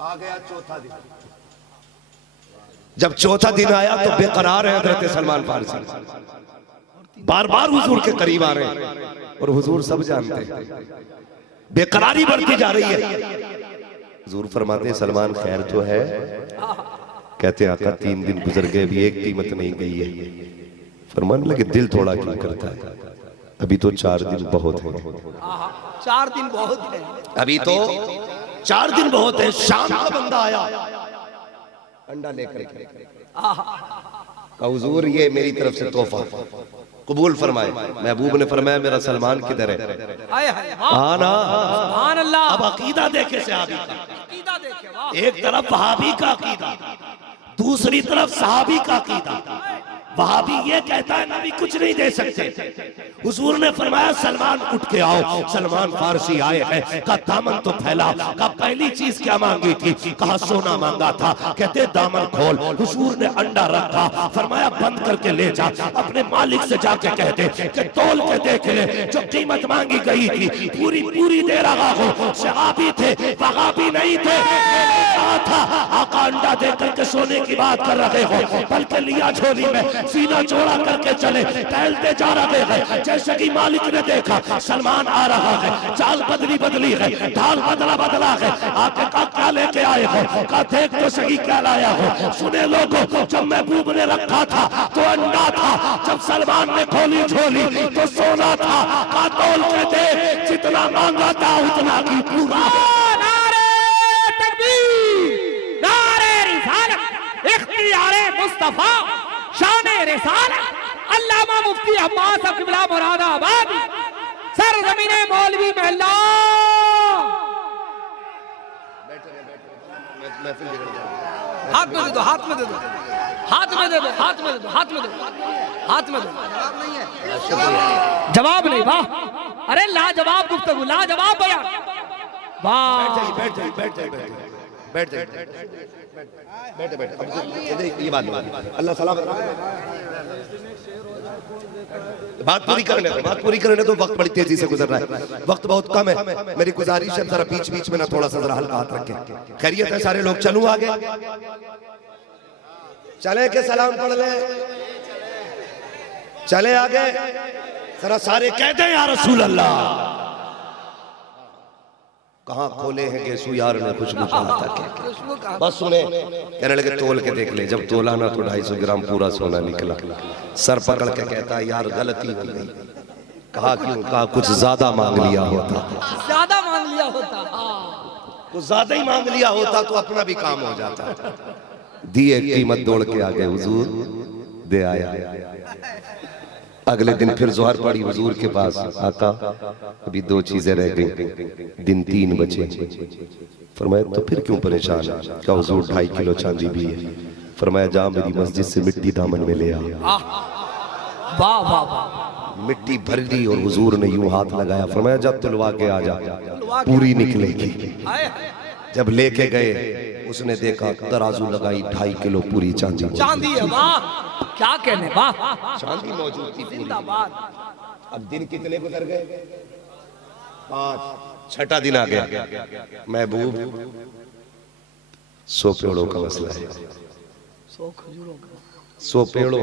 आ गया चौथा दिन। जब चौथा दिन आया तो बेकरार है हजरत सलमान फारसी, बार बार हुजूर के करीब आ रहे हैं और हुजूर सब जानते हैं। बेकरारी बढ़ती जा रही है। हुजूर फरमाते सलमान खैर तो है? कहते आका 3 दिन गुजर गए, भी एक कीमत नहीं गई है। फरमाने लगे दिल थोड़ा क्यों करता है? अभी तो 4 दिन बहुत है। 4 दिन बहुत है, अभी तो 4 दिन बहुत है। शाम का बंदा आया अंडा लेकर के, हुजूर ये मेरी तरफ से तोहफा कबूल फरमाए। महबूब ने फरमाया मेरा सलमान किधर है? हाय हाय, आना। सुभान अल्लाह। अब अकीदा देखे सहाबी का। अकीदा देखे, वाह एक तरफ वहाबी का अकीदा, दूसरी तरफ सहाबी का अकीदा। वहाबी ये कहता है नबी कुछ नहीं दे सकते। हुजूर ने फरमाया सलमान उठ के आओ। सलमान फारसी आए हैं, कहा दामन तो फैला। कहा पहली चीज क्या मांगी थी? कहा सोना मांगा था। कहते दामन खोल। हुजूर ने अंडा रखा, फरमाया बंद करके ले जा, अपने मालिक से जाके कहते कि तोल के देख ले, जो कीमत मांगी गई थी पूरी पूरी दे रहा हूं। सहाबी थे, वहाबी नहीं थे। कहा था आका अंडा दे करके सोने की बात कर रहे हो, बल्कि लिया झोली में, सीना चौड़ा करके चले, टहलते जा रहे हैं। जैसे कि मालिक ने देखा सलमान आ रहा है, चाल बदली है, ढाल बदला है। आके कहा क्या लेके आए हो? कहा देख तो सही क्या लाया हो। सुने लोगों, जब महबूब ने रखा था तो अंडा था, जब सलमान ने खोली झोली तो सोना था। कहा तौल के दे, जितना मांगा था उतना की पूरा। नारे तकबीर, नारे रिसालत, इख्तियारे मुस्तफा, शाने रिसालत, अल्लामा मुफ्ती अब्बास अब्दुल्ला मुरादाबाद, सरजमीने मौलवी महल्ला। हाथ में दे दो, हाथ में दे दो, हाथ में दे दो, हाथ में दे दो, हाथ में दो, हाथ में दो। जवाब नहीं, वाह अरे लाजवाब गुफ्तगू, लाजवाब बयान, वाह। बैठ जाइए। ये बात अल्लाह सलाम। बात पूरी करने दो, वक्त बड़ी तेजी से गुजर रहा है, वक्त बहुत कम है। मेरी गुजारिश है जरा बीच बीच में ना थोड़ा सा जरा हल्का हाथ रखें। खैरियत है सारे लोग? चलूं आगे? चले के सलाम पढ़ ले, चले आगे जरा सारे कहते हैं या रसूल अल्लाह। कहाँ खोले हैं गेसू यार ने खुशबू कहा था। बस सुने, कहने लगे तोल के देख ले। जब तोला ना तो 250 ग्राम पूरा सोना निकला। सर पकड़ के कहता यार गलती हो गई। कहा क्यों? कहा कुछ ज्यादा मांग लिया होता, ज्यादा मांग लिया होता, कुछ ज्यादा ही मांग लिया होता तो अपना भी काम हो जाता। दिए कीमत दौड़ के आ गए, हुजूर दे आया। अगले दिन फिर जोहर पड़ी हुजूर के पास, आका अभी 2 चीजें रह गई, दिन 3 बचे। फरमाया तो फिर क्यों परेशान है? क्या हुजूर 2.5 किलो चांदी भी है। फरमाया जा मेरी मस्जिद से मिट्टी दामन में ले आ। वाह वाह वाह, मिट्टी भर दी और हुजूर ने यूं हाथ लगाया, फरमाया जा तुलवा के आ जा, पूरी निकलेगी। जब लेके गए उसने देखा, तराजू लगाई, 2.5 किलो पूरी चांदी चांदी है। वाह क्या कहने, वाह चांदी मौजूद थी। जिंदाबाद। अब दिन कितने गुजर गए? 5। छठा दिन आ गया। महबूब 100 पेड़ों का मसला है। 100 खजूरों का, 100 पेड़ों,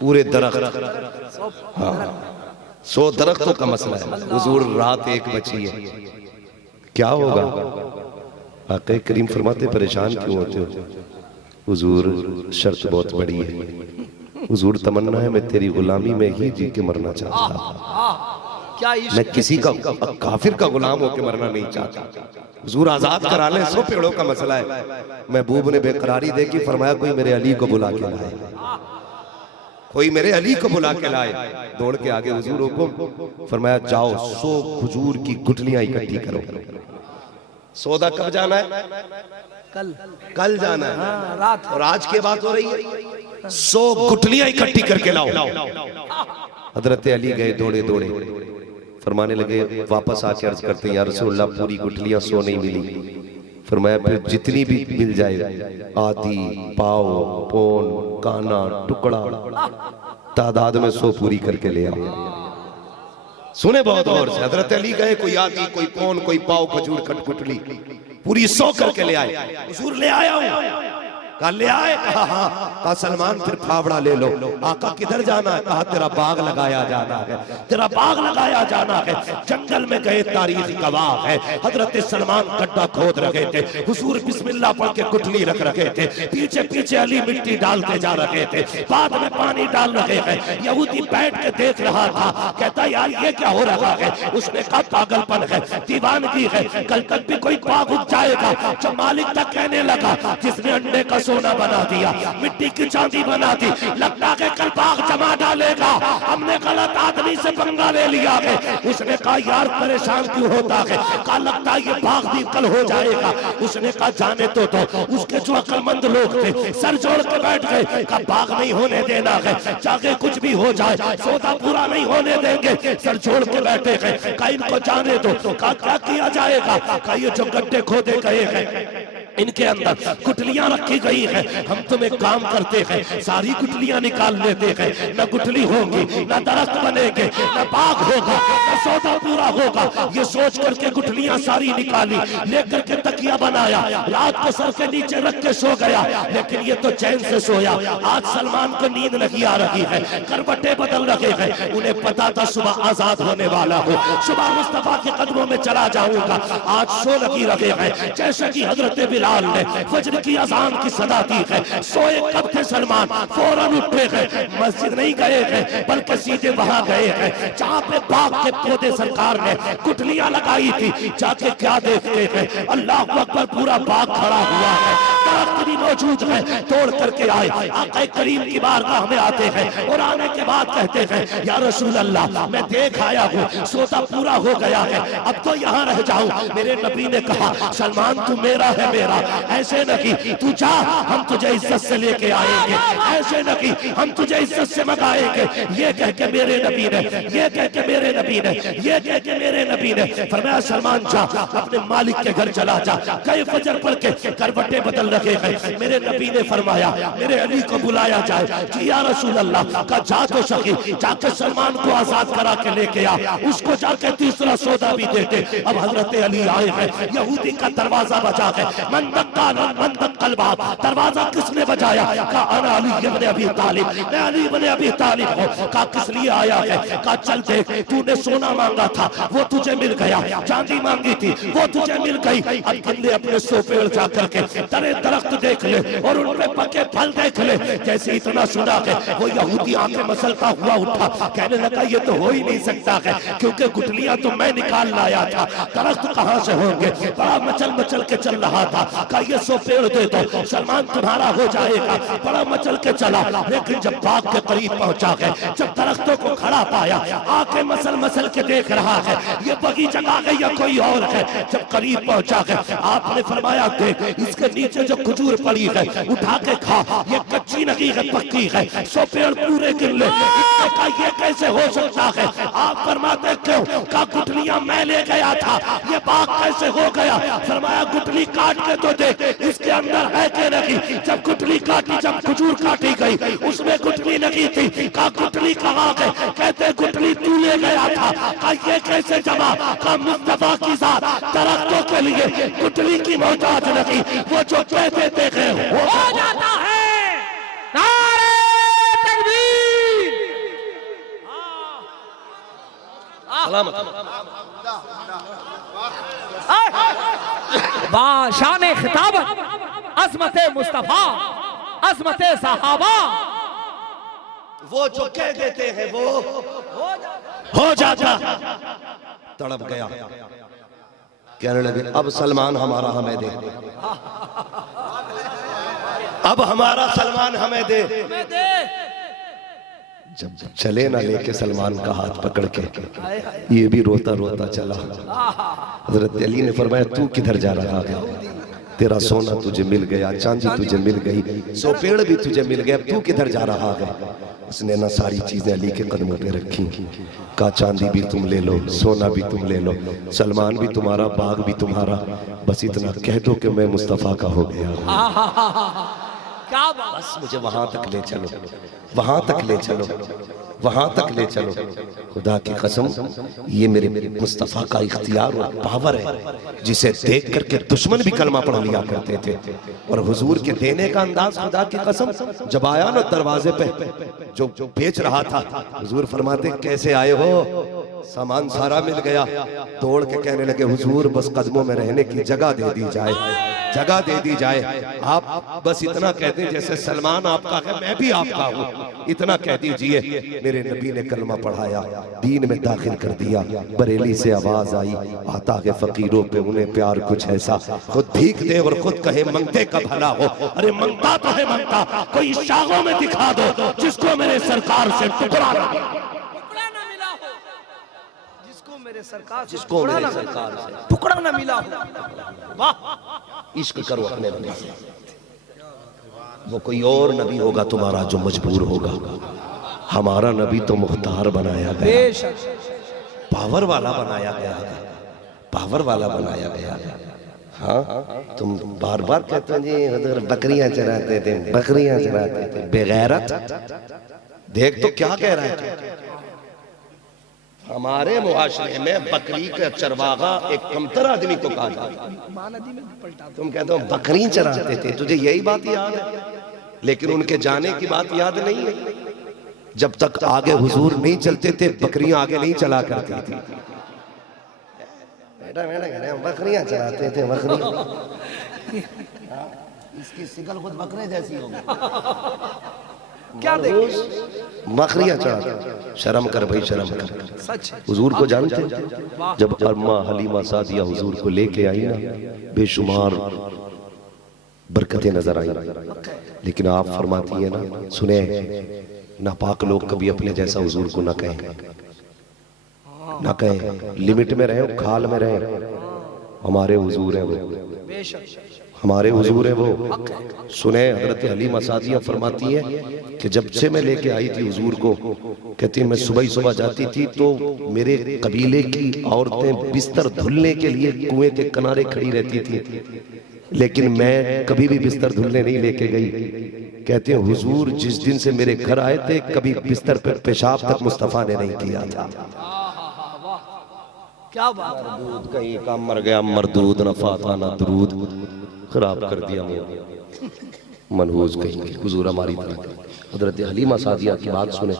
पूरे दरख्त, हाँ 100 दरख्तों का मसला है। हुजूर रात 1 बची है, क्या होगा? आक़ा करीम फरमाते परेशान क्यों होते हो? हुजूर शर्त बहुत बड़ी है। हुजूर तमन्ना है मैं तेरी गुलामी में ही जी के मरना चाहता, क्या मैं किसी का काफिर का गुलाम होकर मरना नहीं चाहता। हुजूर आजाद करा ले, 100 पेड़ों का मसला है। महबूब ने बेकरारी देखी, फरमाया कोई मेरे अली को बुला के लाए, कोई मेरे अली को बुला के लाए। दौड़ के आगे हुजूर हुकुम, फरमाया जाओ 100 खजूर की गुठलियां इकट्ठी करो। सौदा कब जाना है? कल जाना है, रात। और आज की बात हो रही है, 100 गुठलियां इकट्ठी करके लाओ। हजरत अली गए दौड़े दौड़े, फरमाने लगे, वापस आके अर्ज करते हैं या रसूलल्लाह पूरी गुठलियां 100 नहीं मिली। फरमाया फिर जितनी भी मिल जाए, आधी, पाव, पौन, काना, टुकड़ा, तादाद में 100 पूरी करके ले आओ। सुने बहुत और से। हजरत अली गए, कोई आधी, कोई पौन, कोई पाव खजूर खटपुटली पूरी 100 करके ले आए। हुजूर ले आया हूं। कहा ले आए? कहा हाँ। कहा सलमान फिर फावड़ा ले लो। आका किधर जाना है? कहा तेरा बाग लगाया जाना है, तेरा बाग लगाया जाना है। जंगल में गए, तारीख गवाह है। हजरत सलमान गड्ढा खोद रहे थे, हुजूर बिस्मिल्लाह पढ़ के गुठली रख रखे थे, पीछे पीछे अली मिट्टी डालते जा रहे थे, बाद में पानी डाल रहे हैं। यहूदी बैठ के देख रहा था, कहता यार ये क्या हो रहा है? उसने कहा पागलपन है, दीवानगी है, कल तक भी कोई बाग उग जाएगा। जो मालिक तक कहने लगा, जिसने अंडे का सोना बना दिया, मिट्टी की चांदी बना दी, लगता है कल बाग जमा डालेगा, हमने गलत आदमी से पंगा ले लिया है। उसने कहा यार परेशान क्यों होता है? कहा लगता है ये बाग भी कल हो जाएगा। उसने कहा जाने तो उसके जो अक्लमंद लोग थे सर जोड़ के बैठ गए, कहा बाग नहीं होने देना है, चाहे कुछ भी हो जाए, सौदा पूरा नहीं होने देंगे। सर जोड़ के बैठे हैं, कहा इनको जाने दो। कहा क्या किया जाएगा? कहा ये जो गड्ढे खोदे गए हैं इनके अंदर गुठलियां रखी गई है, हम तुम्हें काम करते हैं, सारी गुठलियां निकाल लेते हैं, न गुठली होगी, न दरख्त बनेंगे, न बाग होगा, न सौदा पूरा होगा। ये सोच करके गुठलियां सारी निकाली, लेकर के तकिया बनाया, रात को सर के नीचे रख के सो गया। लेकिन ये तो चैन से सोया। आज सलमान को नींद नहीं आ रही है, करवटें बदल रहे हैं। उन्हें पता था सुबह आजाद होने वाला हो, सुबह मुस्तफा के कदमों में चला जाऊंगा। आज सो लगी रहे हैं, जैसे कि हजरत बिलाल ने फजर की अजान की सदा दी है। सोए कब थे सलमान? फौरन उठे हैं, मस्जिद नहीं गए हैं, बल्कि सीधे वहां गए हैं जहां पे बाग के पौधे सरकार ने गुठलियां लगाई थी। जाके क्या देखते हैं? अल्लाह अकबर, पूरा बाग खड़ा हुआ है, दरख्त भी मौजूद है। तोड़ करके आए, आका करीम की बारगाह में आते हैं और आने के बाद कहते हैं या रसूल अल्लाह मैं देख आया हूँ, सौदा पूरा हो गया है, अब तो यहाँ रह जाऊं। मेरे नबी ने कहा सलमान तू मेरा है, मेरा ऐसे नहीं, तू जा, हम तुझे इज्जत से लेके आएंगे, ऐसे नहीं हम तुझे इज्जत से मंगाएंगे। ये कह के मेरे नबी ने, ये कह के मेरे नबी ने, ये कह के मेरे नबी ने फरमाया सलमान जा, अपने मालिक के घर चला जा। कई फजर पढ़ के करवटें बदल रखे हैं। मेरे नबी ने फरमाया मेरे अली को बुलाया जाए। कि या रसूल अल्लाह का जा तो सकी, जाके सलमान को आजाद करा के लेके आ, उसको जाके तीसरा सौदा भी देते। अब हजरत अली आए हैं, यहूदी का दरवाजा बजा है, दरवाजा किसने बजाया? कहा अना अली इब्न अबी तालिब, मैं अली इब्न अबी तालिब हूं। कहा किस लिए आया है? कहा चल देख, तूने सोना मांगा था वो तुझे मिल गया, चांदी मांगी थी वो तुझे मिल गई। अब बंदे अपने 100 पेड़ जाकर के तरे दरख्त देख ले और उन पे पके फल देख ले। जैसे इतना सुना है वो यहूदी आंखें मसलता हुआ उठा, कहने लगा ये तो हो ही नहीं सकता है, क्योंकि गुठलियां तो मैं निकाल लाया था, दरख्त कहां से होंगे। बड़ा मचल मचल के चल रहा था, कहा ये 100 पेड़ दे दो, सलमान तुम्हारा हो जाएगा। बड़ा मचल के चला, लेकिन जब बाग के करीब पहुंचा गए, जब दरख्तों को खड़ा पाया, आंखें मसल मसल के देख रहा है ये बगीचा आ गई या कोई और है। जब करीब पहुंचा गए, आपने फरमाया देख इसके नीचे जो खजूर पड़ी है उठा के खा, ये कच्ची नहीं है पक्की है, 100 पेड़ पूरे गिन ले। का ये कैसे हो सकता है? आप फरमाते क्यों? का गुठलियां मैं ले गया था, ये बाग कैसे हो गया? फरमाया गुठली काट के तो देख इसके अंदर है कि नहीं। जब गुठली काटी, जब खजूर काटी गई उसमें गुठली नहीं थी। का गुठली कहाँ गए? कहते गुठली तू ले गया था। का ये कैसे जमा? का मुस्तफा की जात दरख्तों के लिए गुठली की मोहताज नहीं, वो जो कहते देखे हो जाता है। नारे तकबीर। वाह शान खिताबत, अज़मत मुस्तफा, अज़मत सहाबा। वो जो कह देते हैं वो हो जाता। तड़प गया, कहने लगे अब सलमान हमारा हमें दे, अब हमारा सलमान हमें दे। जब चले ना लेके सलमान का हाथ पकड़ के, ये भी रोता रोता चला। हजरत अली ने फरमाया तू किधर जा रहा है? तेरा सोना तुझे मिल गया, चांदी तुझे मिल गई, 100 पेड़ भी तुझे मिल गए, अब तू किधर जा रहा है? उसने ना सारी चीजें अली के कदमों पे रखी, कहा चांदी भी तुम ले लो, सोना भी तुम ले लो, सलमान भी तुम्हारा, बाग भी तुम्हारा, बस इतना कह दो कि मैं मुस्तफा का हो गया। क्या बात? बस मुझे वहां तक ले चलो, वहां तक ले चलो, वहां तक ले चलो। खुदा की कसम ये मेरे मुस्तफा का इख्तियार और पावर है, जिसे देख करके दुश्मन भी कलमा पढ़ लिया करते थे। और हुजूर के देने का अंदाज, खुदा की कसम जब आया ना दरवाजे पे जो बेच रहा था, हुजूर फरमाते कैसे आए हो? सामान सारा मिल गया। तोड़ के कहने लगे हुजूर बस कदमों में रहने की जगह दे दी जाए, जगह दे दी जाए। आप बस इतना कहते हैं जैसे सलमान आपका है मैं भी आपका हूँ, इतना कह दीजिए। मेरे नबी ने कलमा पढ़ाया, दीन में दाखिल कर दिया। बरेली से आवाज आई, आता है फकीरों पे उन्हें प्यार कुछ ऐसा, खुद भीख दे और खुद कहे मंगते का भला हो। अरे मंगता तो है मंगता, कोई शागों में दिखा दो जिसको मेरे सरकार से टुकड़ा ना मिला हो, जिसको मेरे सरकार से जिसको मेरे सरकार से टुकड़ा ना मिला हो। वाह, इश्क करो अपने नबी से। वो कोई और नबी होगा तुम्हारा जो मजबूर होगा, हमारा नबी तो मुख्तार बनाया गया, पावर वाला बनाया गया है, पावर वाला बनाया गया है। हाँ तुम बार बार कहते हो जी उधर बकरियां चराते थे, बकरियां चराते थे, बेगैरत। देख तो क्या कह रहा है, हमारे मुआशरे में बकरी का चरवाहा एक कमतर आदमी को कहा जाता। तुम कहते हो बकरी चराते थे, तुझे यही बात याद है, लेकिन उनके जाने की बात याद नहीं है। जब तक आगे हुजूर नहीं चलते थे बकरियां आगे नहीं चला करती थी। बेटा बेटा कह रहे हैं बकरियां चराते थे, बकरी इसकी शिकल खुद बकरे जैसी होगी। क्या देख बकरियां चढ़ाते, शर्म कर भाई शर्म कर। सच हुजूर को जानते? जब अम्मा हलीमा सादिया हुजूर को लेके आई ना, बेशुमार बरकतें नजर आई, लेकिन आप फरमाती है ना, सुने नापाक लोग कभी अपने जैसा हुजूर को ना कहें, ना कहें, लिमिट में रहे, खाल में रहे। हमारे हुजूर है वो, हमारे हुजूर है वो। सुने हजरत हलीमा सादिया फरमाती है कि जब से मैं लेके आई थी हुजूर को, कहती है मैं सुबह ही सुबह जाती थी तो मेरे कबीले की औरतें बिस्तर धुलने के लिए कुएं के किनारे खड़ी रहती थी, लेकिन मैं कभी भी बिस्तर धुलने नहीं लेके गई। कहते हैं हुजूर जिस दिन से मेरे घर आए थे कभी बिस्तर पर पेशाब तक मुस्तफा ने नहीं किया था। क्या बात, मरदूद कहीं का मर गया, मरदूद न फाता न दरूद, खराब कर दिया। मनहूस कहेंगे, हुजूर हमारी तरह। हजरत हलीमा सादिया की बात सुने,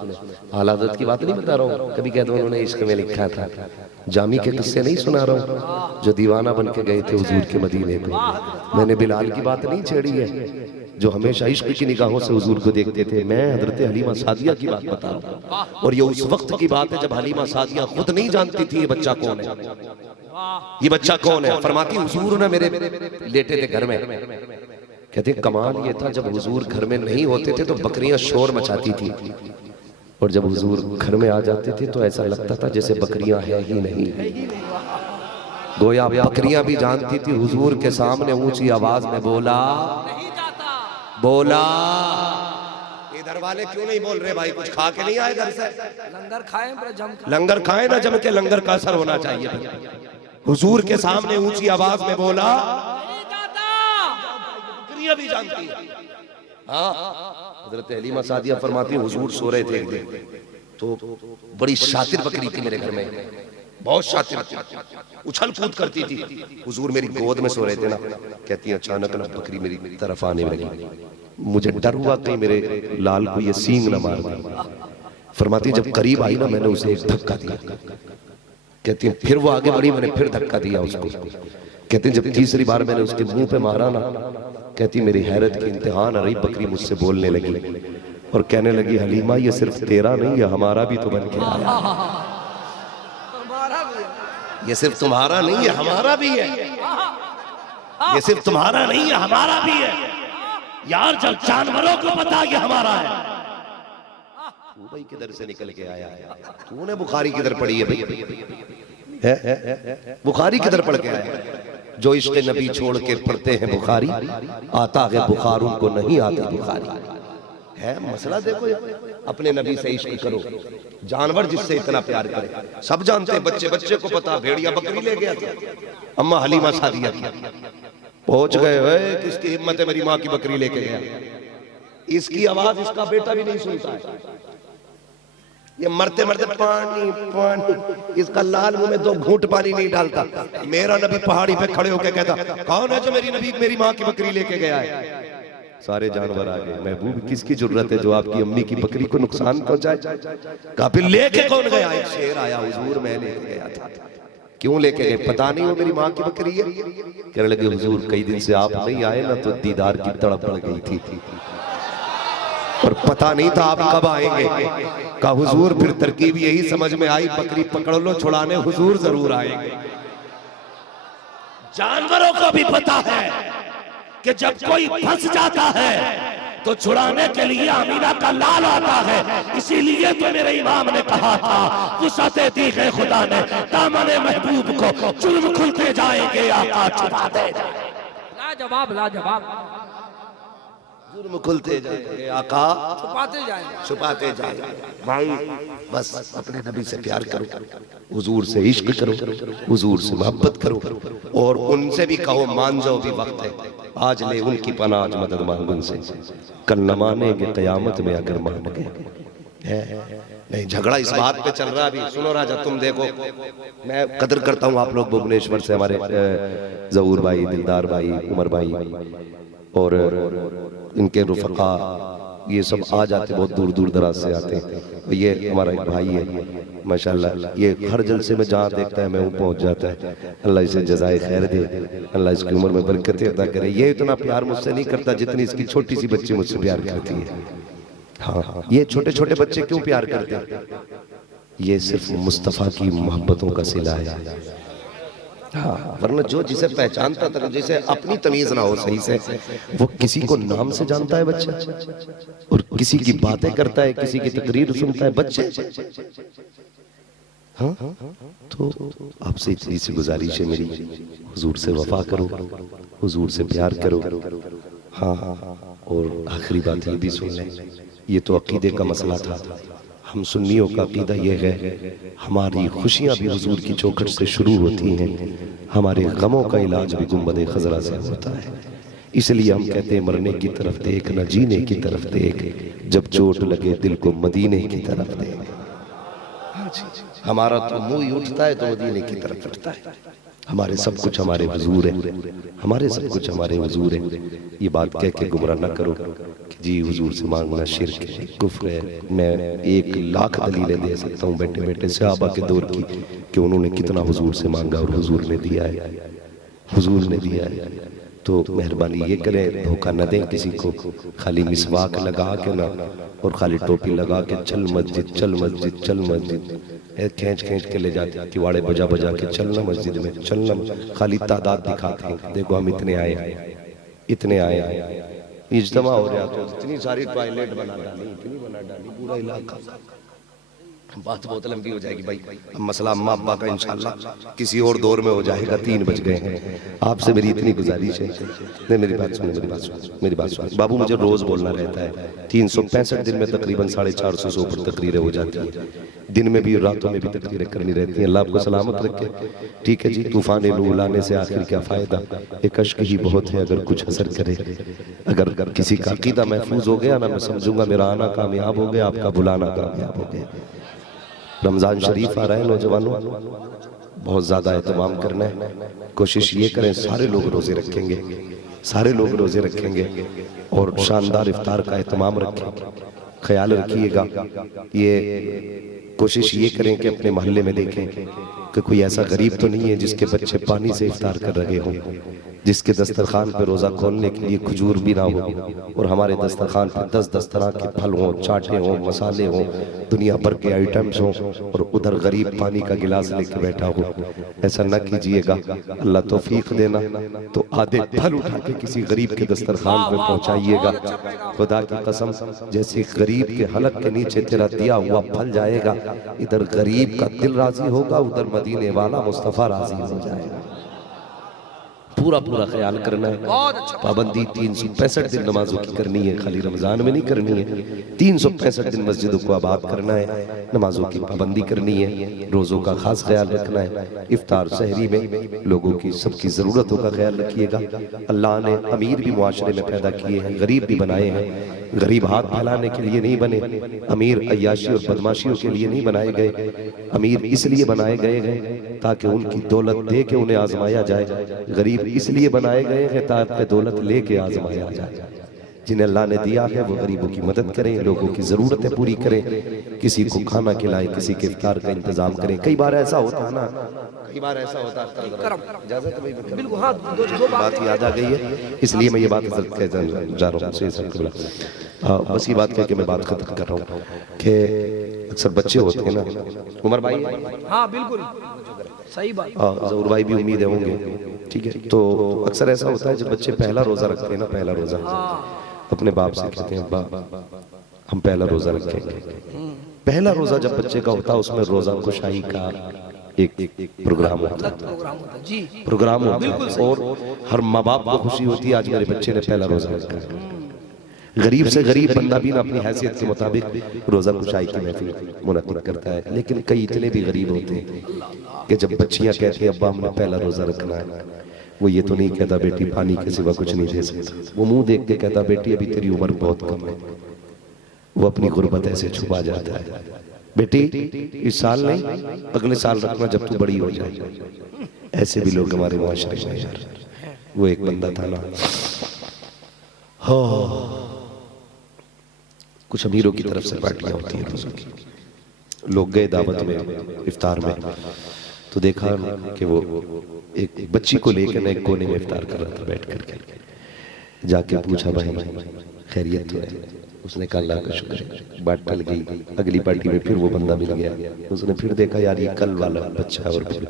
आला हज़रत की बात नहीं बता रहा हूँ, कभी कहते हैं उन्होंने इश्क में लिखा था, जामी के किस्से नहीं सुना रहा हूँ, जो दीवाना बन के गए थे हुजूर के मदीने पे। मैंने बिलाल की बात नहीं छेड़ी है, जो हमेशा इश्क की निगाहों से हुजूर को देखते थे। मैं हजरत हलीमा सादिया की बात बता रहा हूँ, और ये उस वक्त की बात है जब हलीमा सादिया खुद नहीं जानती थी ये बच्चा कौन है, ये बच्चा कौन है। फरमाती हुजूर ने मेरे लेटे थे घर में, कहते कमाल ये था जब हुजूर घर में नहीं होते थे तो बकरियां शोर मचाती थी, और जब हुजूर घर में आ जाते थे तो ऐसा लगता था जैसे बकरियां है ही नहीं। गोया बकरियां भी जानती थी हुजूर के सामने ऊंची आवाज में बोला बोला। इधर वाले क्यों नहीं बोल रहे भाई, कुछ खा के नहीं आए घर से? लंगर खाए लंगर खाए ना जम के, लंगर का असर होना चाहिए। हुजूर के सामने ऊंची आवाज में बोला, बकरियां भी जानती है। हाँ, हजरत हलीमा सादिया फरमाती हुजूर सो रहे थे एक दिन, तो बड़ी शातिर बकरी थी मेरे घर में, बहुत शातिर, उछल कूद करती थी। हुजूर मेरी गोद में सो रहे थे ना, कहती है अचानक ना बकरी मेरी तरफ आने लगी, मुझे डर हुआ कहीं मेरे लाल को ये सींग न मार दे। फरमाती जब करीब आई ना मैंने उसे एक धक्का दिया, कहती है फिर वो आगे बढ़ी, मैंने फिर धक्का दिया उसको। कहती जब तीसरी बार मैंने उसके मुंह पे मारा ना, कहती मेरी हैरत की इंतहा न रही, बकरी मुझसे बोलने लगी और कहने लगी हलीमा ये सिर्फ तेरा नहीं है हमारा भी तो बन के आया, ये सिर्फ तुम्हारा नहीं है हमारा भी है, ये सिर्फ तुम्हारा नहीं है हमारा भी है। यार जब जानवरों को पता ये हमारा है। तू भाई किधर से निकल के आया है, तूने बुखारी किधर पढ़ी है भाई, बुखारी किधर पढ़ के आया? जो इश्क नबी छोड़ के पढ़ते हैं बुखारी, आता है बुखार उनको नहीं आती बुखारी है। मसला देखो, अपने नबी से इश्क करो, जानवर जिससे इतना प्यार करे, सब जानते हैं, बच्चे बच्चे को पता, भेड़िया बकरी ले गया था अम्मा हलीमा सादिया की, पहुंच गए, किसकी हिम्मत है मेरी माँ की बकरी लेके गया। इसकी आवाज इसका बेटा भी नहीं सुनता है, ये मरते मरते पानी पानी, इसका लाल मुंह में 2 घूंट पानी नहीं डालता। मेरा नबी पहाड़ी पे खड़े होकर कहता कौन है जो मेरी नबी मेरी माँ की बकरी लेके गया है? सारे जानवर आ गए, महबूब किसकी जरूरत है जो आपकी अम्मी की बकरी को नुकसान पहुंचाए? कहा फिर लेके कौन गया? एक शेर आया, हुजूर मैं लेके गया था। क्यों लेके गए? पता नहीं वो मेरी माँ की बकरी है। कहने लगे हुजूर कई दिन से आप नहीं आए ना तो दीदार की तड़प पड़ गई थी और पता नहीं था आप कब आएंगे। कहा हुजूर फिर तरकीब यही समझ में आई, बकरी पकड़ लो छुड़ाने हुजूर जरूर आएंगे। जानवरों को भी पता है कि जब कोई फंस जाता है तो छुड़ाने के लिए अमीना का लाल आता है। इसीलिए तो मेरे इमाम ने कहा था वुसअते दी है खुदा ने दामने महबूब को, जुर्म खुलते जाएंगे आका छुपा दे। लाजवाब लाजवाब, जुर्म खुलते जाएंगे आका छुपाते जाएंगे। भाई बस अपने नबी से प्यार करो, हुजूर से इश्क करो, हुजूर से मोहब्बत करो, और उनसे भी कहो मान जाओ भी वक्त है, आज ले उनकी पनाह, आज मदद मांग उनसे, कल न मानेंगे कयामत में अगर मान गए। नहीं झगड़ा इस बात पे चल रहा है अभी। सुनो राजा, तुम देखो, मैं कदर करता हूँ आप लोग भुवनेश्वर से, हमारे जहूर भाई, दिलदार भाई, उमर भाई और इनके रुफका, ये सब आ जाते, बहुत दूर दूर दराज से आते हैं। ये हमारा एक भाई है माशाल्लाह, ये हर जलसे में जहाँ देखता है मैं वो पहुँच जाता है। अल्लाह इसे जज़ाए खैर दे, अल्लाह इसकी उम्र में बरकतें अता करे। ये इतना प्यार मुझसे नहीं करता जितनी इसकी छोटी सी बच्ची मुझसे प्यार करती है। हाँ, ये छोटे छोटे बच्चे क्यों प्यार करते हैं? ये सिर्फ मुस्तफ़ा की मोहब्बतों का सिला है। हाँ, वरना जो जिसे पहचानता था, जिसे अपनी तमीज ना हो सही से, वो किसी को नाम से जानता है बच्चा, और किसी की बातें करता है, किसी की तकरीर सुनता है बच्चे। हाँ, तो आपसे इतनी सी गुजारिश है मेरी, हुजूर से वफा करो, हुजूर से प्यार करो। हाँ, और आखिरी बात ये भी सुन लें, ये तो अकीदे का मसला था। हम सुन्नियों का अकीदा यह है, हमारी खुशियाँ भी हुजूर की चौखट से शुरू होती हैं, हमारे गमों का इलाज भी गुंबद खजरा से होता है। इसलिए हम कहते हैं मरने की तरफ देख न जीने की तरफ देख, जब चोट लगे दिल को मदीने की तरफ देख। हमारा तो मुंह ही उठता है तो मदीने की तरफ उठता है। हमारे सब कुछ हमारे हुजूर है, हमारे सब कुछ हमारे हुजूर है। ये बात कह के गुमराह ना करो कि जी हुजूर से मांगना शिर्क है, कुफ्र है। मैं 1,00,000 दलीलें दे सकता हूँ बैठे बैठे सहाबा के दौर की कि उन्होंने कितना हुजूर से मांगा और हुजूर ने दिया है, हुजूर ने दिया है। तो मेहरबानी ये करें, धोखा न दें किसी को। खाली मिसवाक लगा के ना और खाली टोपी लगा के चल मस्जिद चल मस्जिद चल मस्जिद, खींच खींच के ले जाते हैं, किवाड़े बजा बजा के चलना मस्जिद में चलना, खाली तादाद दिखाते हैं, देखो हम इतने आए इतने आए। इज्तिमा हो रहा तो इतनी सारी टॉयलेट बना डाली, इतनी बना डाली पूरा इलाका। बात बहुत लंबी हो जाएगी भाई, अब मसला अम्मा अब्बा का इंशाल्लाह किसी और दौर में हो जाएगा। 3 बज गए हैं, आपसे मेरी इतनी गुजारिश है। नहीं मेरी बात सुनो, मेरी बात सुनो बाबू, मुझे रोज बोलना रहता है। 365 दिन में तकरीबन 450 से ऊपर तकरीरें हो जाती हैं, दिन में भी और रातों में भी तकरीरें करनी रहती हैं। अल्लाह आपको सलामत रखे। ठीक है जी, तूफान नूह लाने से आखिर क्या फायदा, एक अश्क ही बहुत है अगर कुछ असर करे। अगर किसी का अकीदा महफूज हो गया ना, मैं समझूंगा मेरा आना कामयाब हो गया, आपका बुलाना कामयाब हो गया। रमजान शरीफ आ रहा है नौजवानों, बहुत ज्यादा एहतमाम करना है। कोशिश ये करें सारे लोग रोजे रखेंगे, सारे लोग रोजे रखेंगे और शानदार इफ्तार का एहतमाम रखें। ख्याल रखिएगा, ये कोशिश ये करें कि अपने मोहल्ले में देखें कि कोई ऐसा गरीब तो नहीं है जिसके बच्चे पानी से इफ्तार कर रहे हों, जिसके दस्तरखान पे रोज़ा खोलने के लिए खजूर भी ना हो और हमारे दस्तरखान पे 10-10 तरह के फल हों, चाटे हों, मसाले हों, दुनिया भर के आइटम्स हों और उधर गरीब पानी का गिलास लेके बैठा हो। ऐसा न कीजिएगा, अल्लाह तौफीक देना। तो आधे फल उठा के किसी गरीब के दस्तरखान पे पहुंचाइएगा। खुदा की कसम, जैसे गरीब के हलक के नीचे तेरा दिया हुआ फल जाएगा, इधर गरीब का दिल राजी होगा, उधर मदीने वाला मुस्तफा राजी हो जाएगा। पूरा पूरा ख्याल करना है। पाबंदी 365 दिन नमाजों की करनी है, खाली रमजान में नहीं करनी है। 365 दिन मस्जिदों को आबाद करना है, नमाजों की पाबंदी करनी है, रोजों का खास ख्याल रखना है। इफ्तार सहरी में लोगों की सबकी जरूरतों का ख्याल रखिएगा। अल्लाह ने अमीर भी मुआशरे में पैदा किए हैं, गरीब भी बनाए हैं। गरीब हाथ फैलाने के लिए नहीं बने, अमीर अय्याशी और बदमाशियों के लिए नहीं बनाए गए। अमीर इसलिए बनाए गए हैं ताकि उनकी दौलत दे के उन्हें आजमाया जाए। गरीब इसलिए बनाए गए हैं ताकि दौलत लेके आजमाया जाए। जिन्हें अल्लाह ने दिया है वो गरीबों की मदद करें, लोगों की जरूरतें पूरी करें, किसी को खाना खिलाएं, किसी के इफ्तार का इंतजाम करें। कई बार ऐसा होता है ना, कई बार ऐसा होता है, इजाजत है भाई, बिल्कुल हाँ, दो बात याद आ गई है, इसलिए मैं ये बात जा रहा हूँ। बस ये बात कह के मैं बात खत्म कर रहा हूँ कि अक्सर बच्चे होते हैं ना, उमर भाई, हाँ बिल्कुल सही बात, जरूर भाई भी उम्मीद है होंगे, ठीक है। तो अक्सर ऐसा होता है जब बच्चे पहला रोजा रखते हैं ना, पहला रोजा अपने बाप से कहते हैं अब्बा हम पहला रोजा रखेंगे। पहला रोजा जब बच्चे का होता है उसमें रोजा कुशाई का एक प्रोग्राम होता है, जी प्रोग्राम होता है और हर माँ बाप को खुशी होती है आज मेरे बच्चे ने पहला रोजा रखा है। गरीब से गरीब बंदा भी ना अपनी हैसियत के मुताबिक रोजा कुशाई की महफिल मुनक्किद करता है, लेकिन कई इतने भी गरीब होते हैं कि जब बच्चियां कहती हैं अब्बा हमने पहला रोजा रखना है, वो ये तो नहीं कहता बेटी पानी के सिवा कुछ नहीं दे सकता, वो मुंह देख के कहता बेटी अभी तेरी उम्र बहुत कम है। वो अपनी गुर्बत ऐसे छुपा जाता है, बेटी इस साल नहीं अगले साल रखना जब तू बड़ी हो जाए। ऐसे भी लोग हमारे मुआशरे में यार। वो एक बंदा था ना, कुछ अमीरों की तरफ से पार्टियां होती हैं, लोग गए दावत में इफ्तार में, तो देखा कि वो एक बच्ची को लेकर ना एक कोने में इफ्तार कर रहा था बैठ करके। जाके पूछा भाई खैरियत तो है? उसने कहा अल्लाह का शुक्र है। बात टल गई, अगली पार्टी में फिर वो बंदा मिल गया, उसने फिर देखा यार ये कल वाला बच्चा और फिर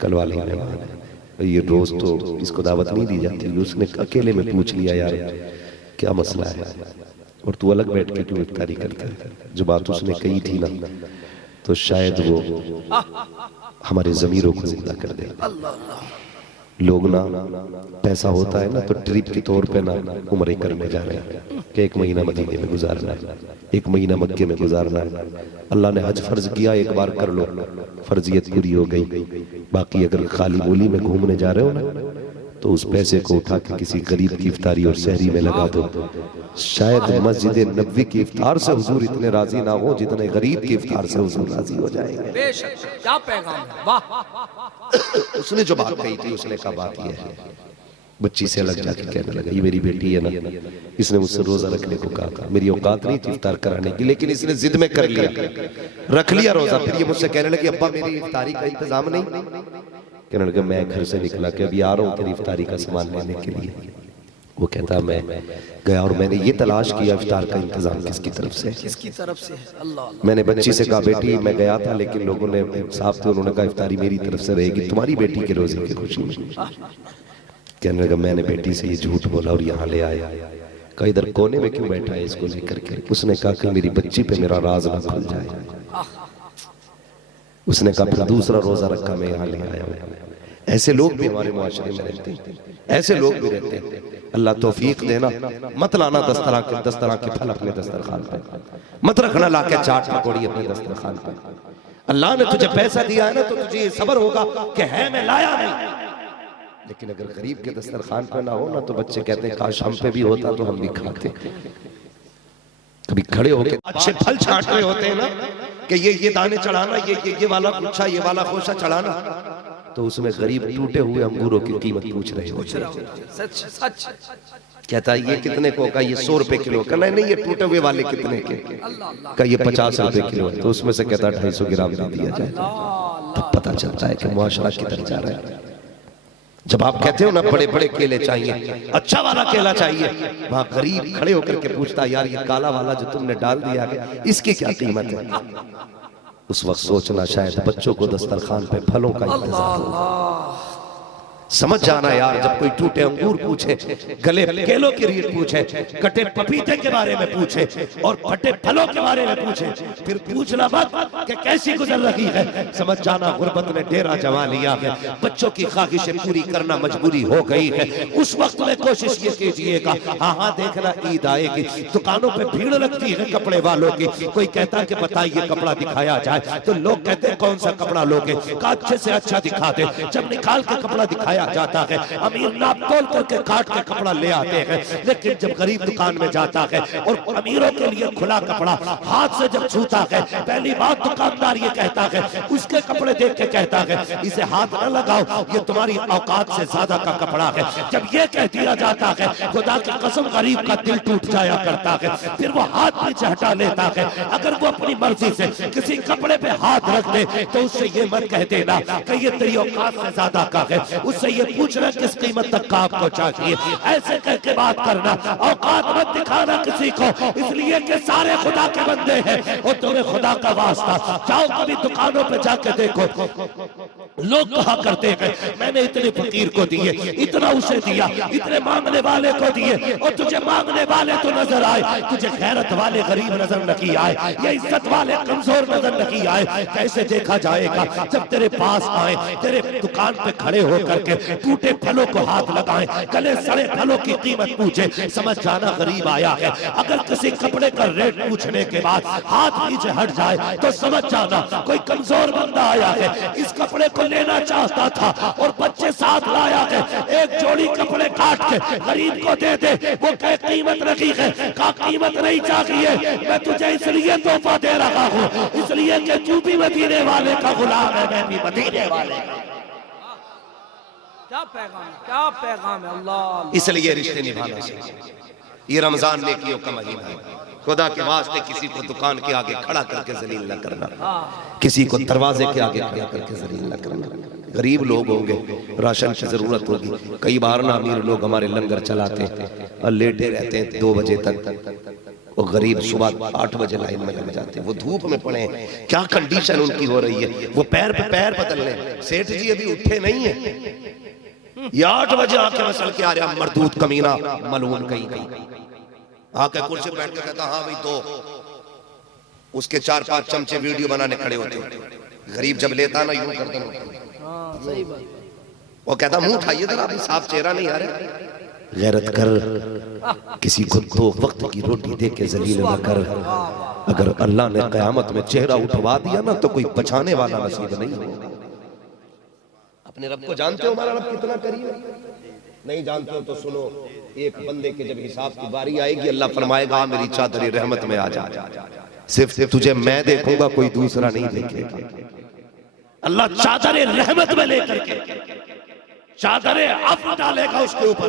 कल वाले मेहमान है, ये रोज तो इसको दावत नहीं दी जाती। उसने अकेले में पूछ लिया यार क्या मसला है और तू अलग बैठ के क्यों इफ्तारी करता है? जो बात उसने कही थी ना, तो शायद वो हमारे ज़मीरों को जिंदा कर दे। लोग ना पैसा होता है ना तो ट्रिप के तौर पे ना उम्रे करने जा रहे हैं कि 1 महीना मदीने में गुजारना है, 1 महीना मक्के में गुजारना है। अल्लाह ने हज फर्ज किया, एक बार कर लो, फर्जियत पूरी हो गई। बाकी अगर खाली बोली में घूमने जा रहे हो ना तो उस पैसे को उठा के किसी गरीब की इफ्तारी और सहरी में लगा दो, शायद मस्जिद नबवी की इफ्तार से हुजूर इतने राजी ना हो जितने गरीब की इफ्तार से हुजूर राजी हो जाएंगे। बेशक, क्या पैगाम है, वाह। उसने जो बात कही थी, उसने कहा बात यह है, बच्ची से अलग जाके कहने लगा, ये मेरी बेटी है ना, इसने मुझसे रोजा रखने को कहा था, मेरी औकात नहीं थी इफ्तार कराने की, लेकिन इसने जिद में कर लिया, रख लिया रोजा। फिर ये मुझसे कहने लगी, अब्बा मेरी इफ्तारी का इंतजाम नहीं। कहने लगा, मैं घर से निकला कि अभी आ रहा हूँ तेरी इफ्तारी का सामान लेने के लिए। वो कहता मैं गया और मैंने ये तलाश किया इफ्तार का इंतजाम किसकी तरफ से, किसकी तरफ से है। अल्लाह। मैंने बच्ची से कहा, बेटी मैं गया था लेकिन लोगों ने साहब थे, उन्होंने कहा इफ्तारी मेरी तरफ से रहेगी तुम्हारी बेटी के रोजे की खुशी में। कहने लगा, मैंने बेटी से ये झूठ बोला और यहाँ ले आया। कहा इधर कोने में क्यों बैठा है इसको लेकर के। उसने कहा कि मेरी बच्ची पे मेरा राज ना खुल जाए। उसने कहा फिर दूसरा रोजा रखा, मैं यहाँ ले आया हूँ। ऐसे लोग भी हमारे मुआशरे में रहते हैं, ऐसे लोग भी रहते हैं। अल्लाह तौफीक देना, मत लाना 10 तरह के फल अपने दस्तरखान पे, मत रखना लाके चाट पकौड़ी अपने दस्तरखान पे। अल्लाह ने तुझे पैसा दिया है ना तो तुझे ये सब्र होगा कि है मैं लाया नहीं। लेकिन अगर गरीब के दस्तरखान पे ना हो ना तो बच्चे कहते हैं काश हम पे भी होता तो हम भी खाते। कभी खड़े होके अच्छे फल छांट रहे होते हैं ना कि ये दाने चढ़ाना, ये वाला गुच्छा, ये वाला खोसा चढ़ाना, तो उसमें गरीब टूटे हुए अंगूरों की कीमत पूछ रहे होते हैं। सच सच। कहता है ये कितने को का, ये 100 रुपए किलो का। नहीं ये टूटे हुए वाले कितने के का, ये 50 रुपए किलो है। तो उसमें से कहता है 250 ग्राम दे दिया जाए। तब पता चलता है कि मुआशरा किधर जा रहा है। जब आप कहते हो ना बड़े बड़े केले चाहिए, अच्छा वाला केला चाहिए, वहां गरीब खड़े होकर के पूछता है यार ये काला वाला जो तुमने डाल दिया है इसकी क्या कीमत है। उस वक्त सोचना शायद बच्चों को दस्तरखान पे फलों का इंतजार हो। समझ जाना यार, जब कोई टूटे अंगूर पूछे, गले केलों की रेट पूछे, कटे पपीते के बारे में पूछे और फटे फलों के बारे में पूछे, फिर पूछना मत कि कैसी गुजर रही है। समझ जाना गुर्बत ने डेरा जमा लिया है, बच्चों की ख्वाहिशें पूरी करना मजबूरी हो गई है। उस वक्त में कोशिश ये कीजिएगा, हाँ देखना ईद आएगी, दुकानों पे भीड़ लगती है कपड़े वालों की। कोई कहता है कि बताइए कपड़ा दिखाया जाए, तो लोग कहते हैं कौन सा कपड़ा लोगे, का अच्छे से अच्छा दिखा दे। जब निकाल के कपड़ा दिखाया जाता है, अमीर नाप तोल करके काट के कपड़ा ले आते हैं। लेकिन जब गरीब दुकान में जाता है और अमीरों के लिए खुला कपड़ा हाथ से जब छूता है, पहली बात दुकानदार ये कहता है, उसके कपड़े देख के कहता है इसे हाथ न लगाओ, ये तुम्हारी औकात से ज्यादा का कपड़ा है। जब ये कह दिया जाता है, खुदा की कसम गरीब का दिल टूट जाया करता है, फिर वो हाथ पीछे हटा लेता है। अगर वो अपनी मर्जी से किसी कपड़े पे हाथ रख दे तो उससे ये मत कह देना कि ये तेरी औकात से ज्यादा का है, उससे ये पूछना किस कीमत तक का आपको चाहिए। ऐसे करके बात करना, औकात मत दिखाना किसी को, इसलिए कि सारे खुदा के बंदे हैं और तुम्हें खुदा का वास्ता। जाओ कभी दुकानों पे जाके देखो, लोग कहा करते हैं मैंने इतने फकीर को दिए, इतना उसे दिया, इतने मांगने वाले को दिए, और तुझे मांगने वाले तो नजर आए, तुझे गैरत वाले गरीब नजर नहीं आए, ये इज्जत वाले कमजोर नजर नहीं आए। कैसे देखा जाएगा जब तेरे पास आए, तेरे दुकान पे खड़े होकर के टूटे फलों को हाथ लगाएं, गले सड़े फलों की कीमत पूछे, समझ जाना गरीब आया है। अगर किसी कपड़े का रेट पूछने के बाद हाथ पीछे हट जाए तो समझ जाना कोई कमजोर बंदा आया है, इस कपड़े को लेना चाहता था और बच्चे साथ लाया है। एक जोड़ी कपड़े काट के गरीब को दे दे, वो कहे कीमत रखी है, का कीमत नहीं चाहिए, मैं तुझे इसलिए तोहफा दे रहा हूँ, इसलिए कि तू भी मदीने वाले का गुलाम है, मैं भी मदीने वाले का। क्या पैगाम, क्या पैगाम है। अल्लाह, इसलिए रिश्ते निभाना चाहिए। ये रमजान नेकियों का महीना है, खुदा के वास्ते किसी को दुकान के आगे खड़ा करके जलील न करना, किसी को दरवाजे के आगे खड़ा करके जलील न करना। गरीब लोग होंगे, राशन की जरूरत होगी, कई बार ना अमीर लोग हमारे लंगर चलाते हैं और लेटे रहते हैं 2 बजे तक, वो गरीब सुबह 8 बजे लाइन में लग जाते हैं, वो धूप में पड़े हैं, क्या कंडीशन उनकी हो रही है, वो पैर पे पैर बदल रहे। सेठ जी अभी उठे नहीं है, ये 8 बजे आके मसल के आ रहा मरदूत कमीना मलून कहीं आके कुर्सी बैठ के कहता हाँ भाई 2, उसके 4-5 चमचे वीडियो बनाने खड़े होते हैं। गरीब जब लेता ना यूं करता, वो कहता मुंह उठाइए जरा, अभी साफ चेहरा नहीं आ रहा। गैरत कर, किसी को 2 वक्त की रोटी दे के जलील न कर। अगर अल्लाह ने कयामत में चेहरा उठवा दिया ना तो कोई बचाने वाला नसीब नहीं होगा। अपने रब को जानते हो, हमारा रब कितना करीब है? नहीं जानते हो तो सुनो, एक बंदे के जब हिसाब की बारी आएगी, अल्लाह फरमाएगा मेरी चादर रहमत में आ जा, सिर्फ तुझे मैं देखूंगा, कोई दूसरा नहीं देखेगा। अल्लाह चादर रहमत में लेकर के चादर अफ़्व डालेगा उसके ऊपर,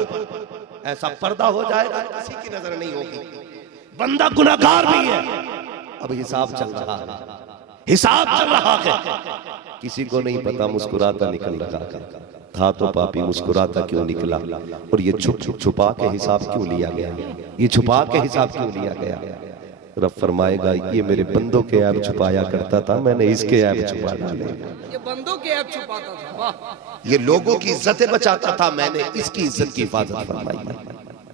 ऐसा पर्दा हो जाएगा किसी की नजर नहीं होगी। बंदा गुनाहगार भी है, अब हिसाब चल रहा है, हिसाब चल रहा है, किसी को नहीं पता मुस्कुराता निकल रहा था तो पापी मुस्कुराता क्यों निकला, और ये छुपा के हिसाब क्यों लिया गया, ये छुपा के हिसाब क्यों लिया गया। रब फरमाएगा ये मेरे बंदों के ऐब छुपाया करता था, मैंने इसके ऐब छुपा डाले। ये बंदों के ऐब छुपाता था, वाह। ये लोगों की इज्जतें बचाता था, मैंने इसकी इज्जत की हिफाजत फरमाई।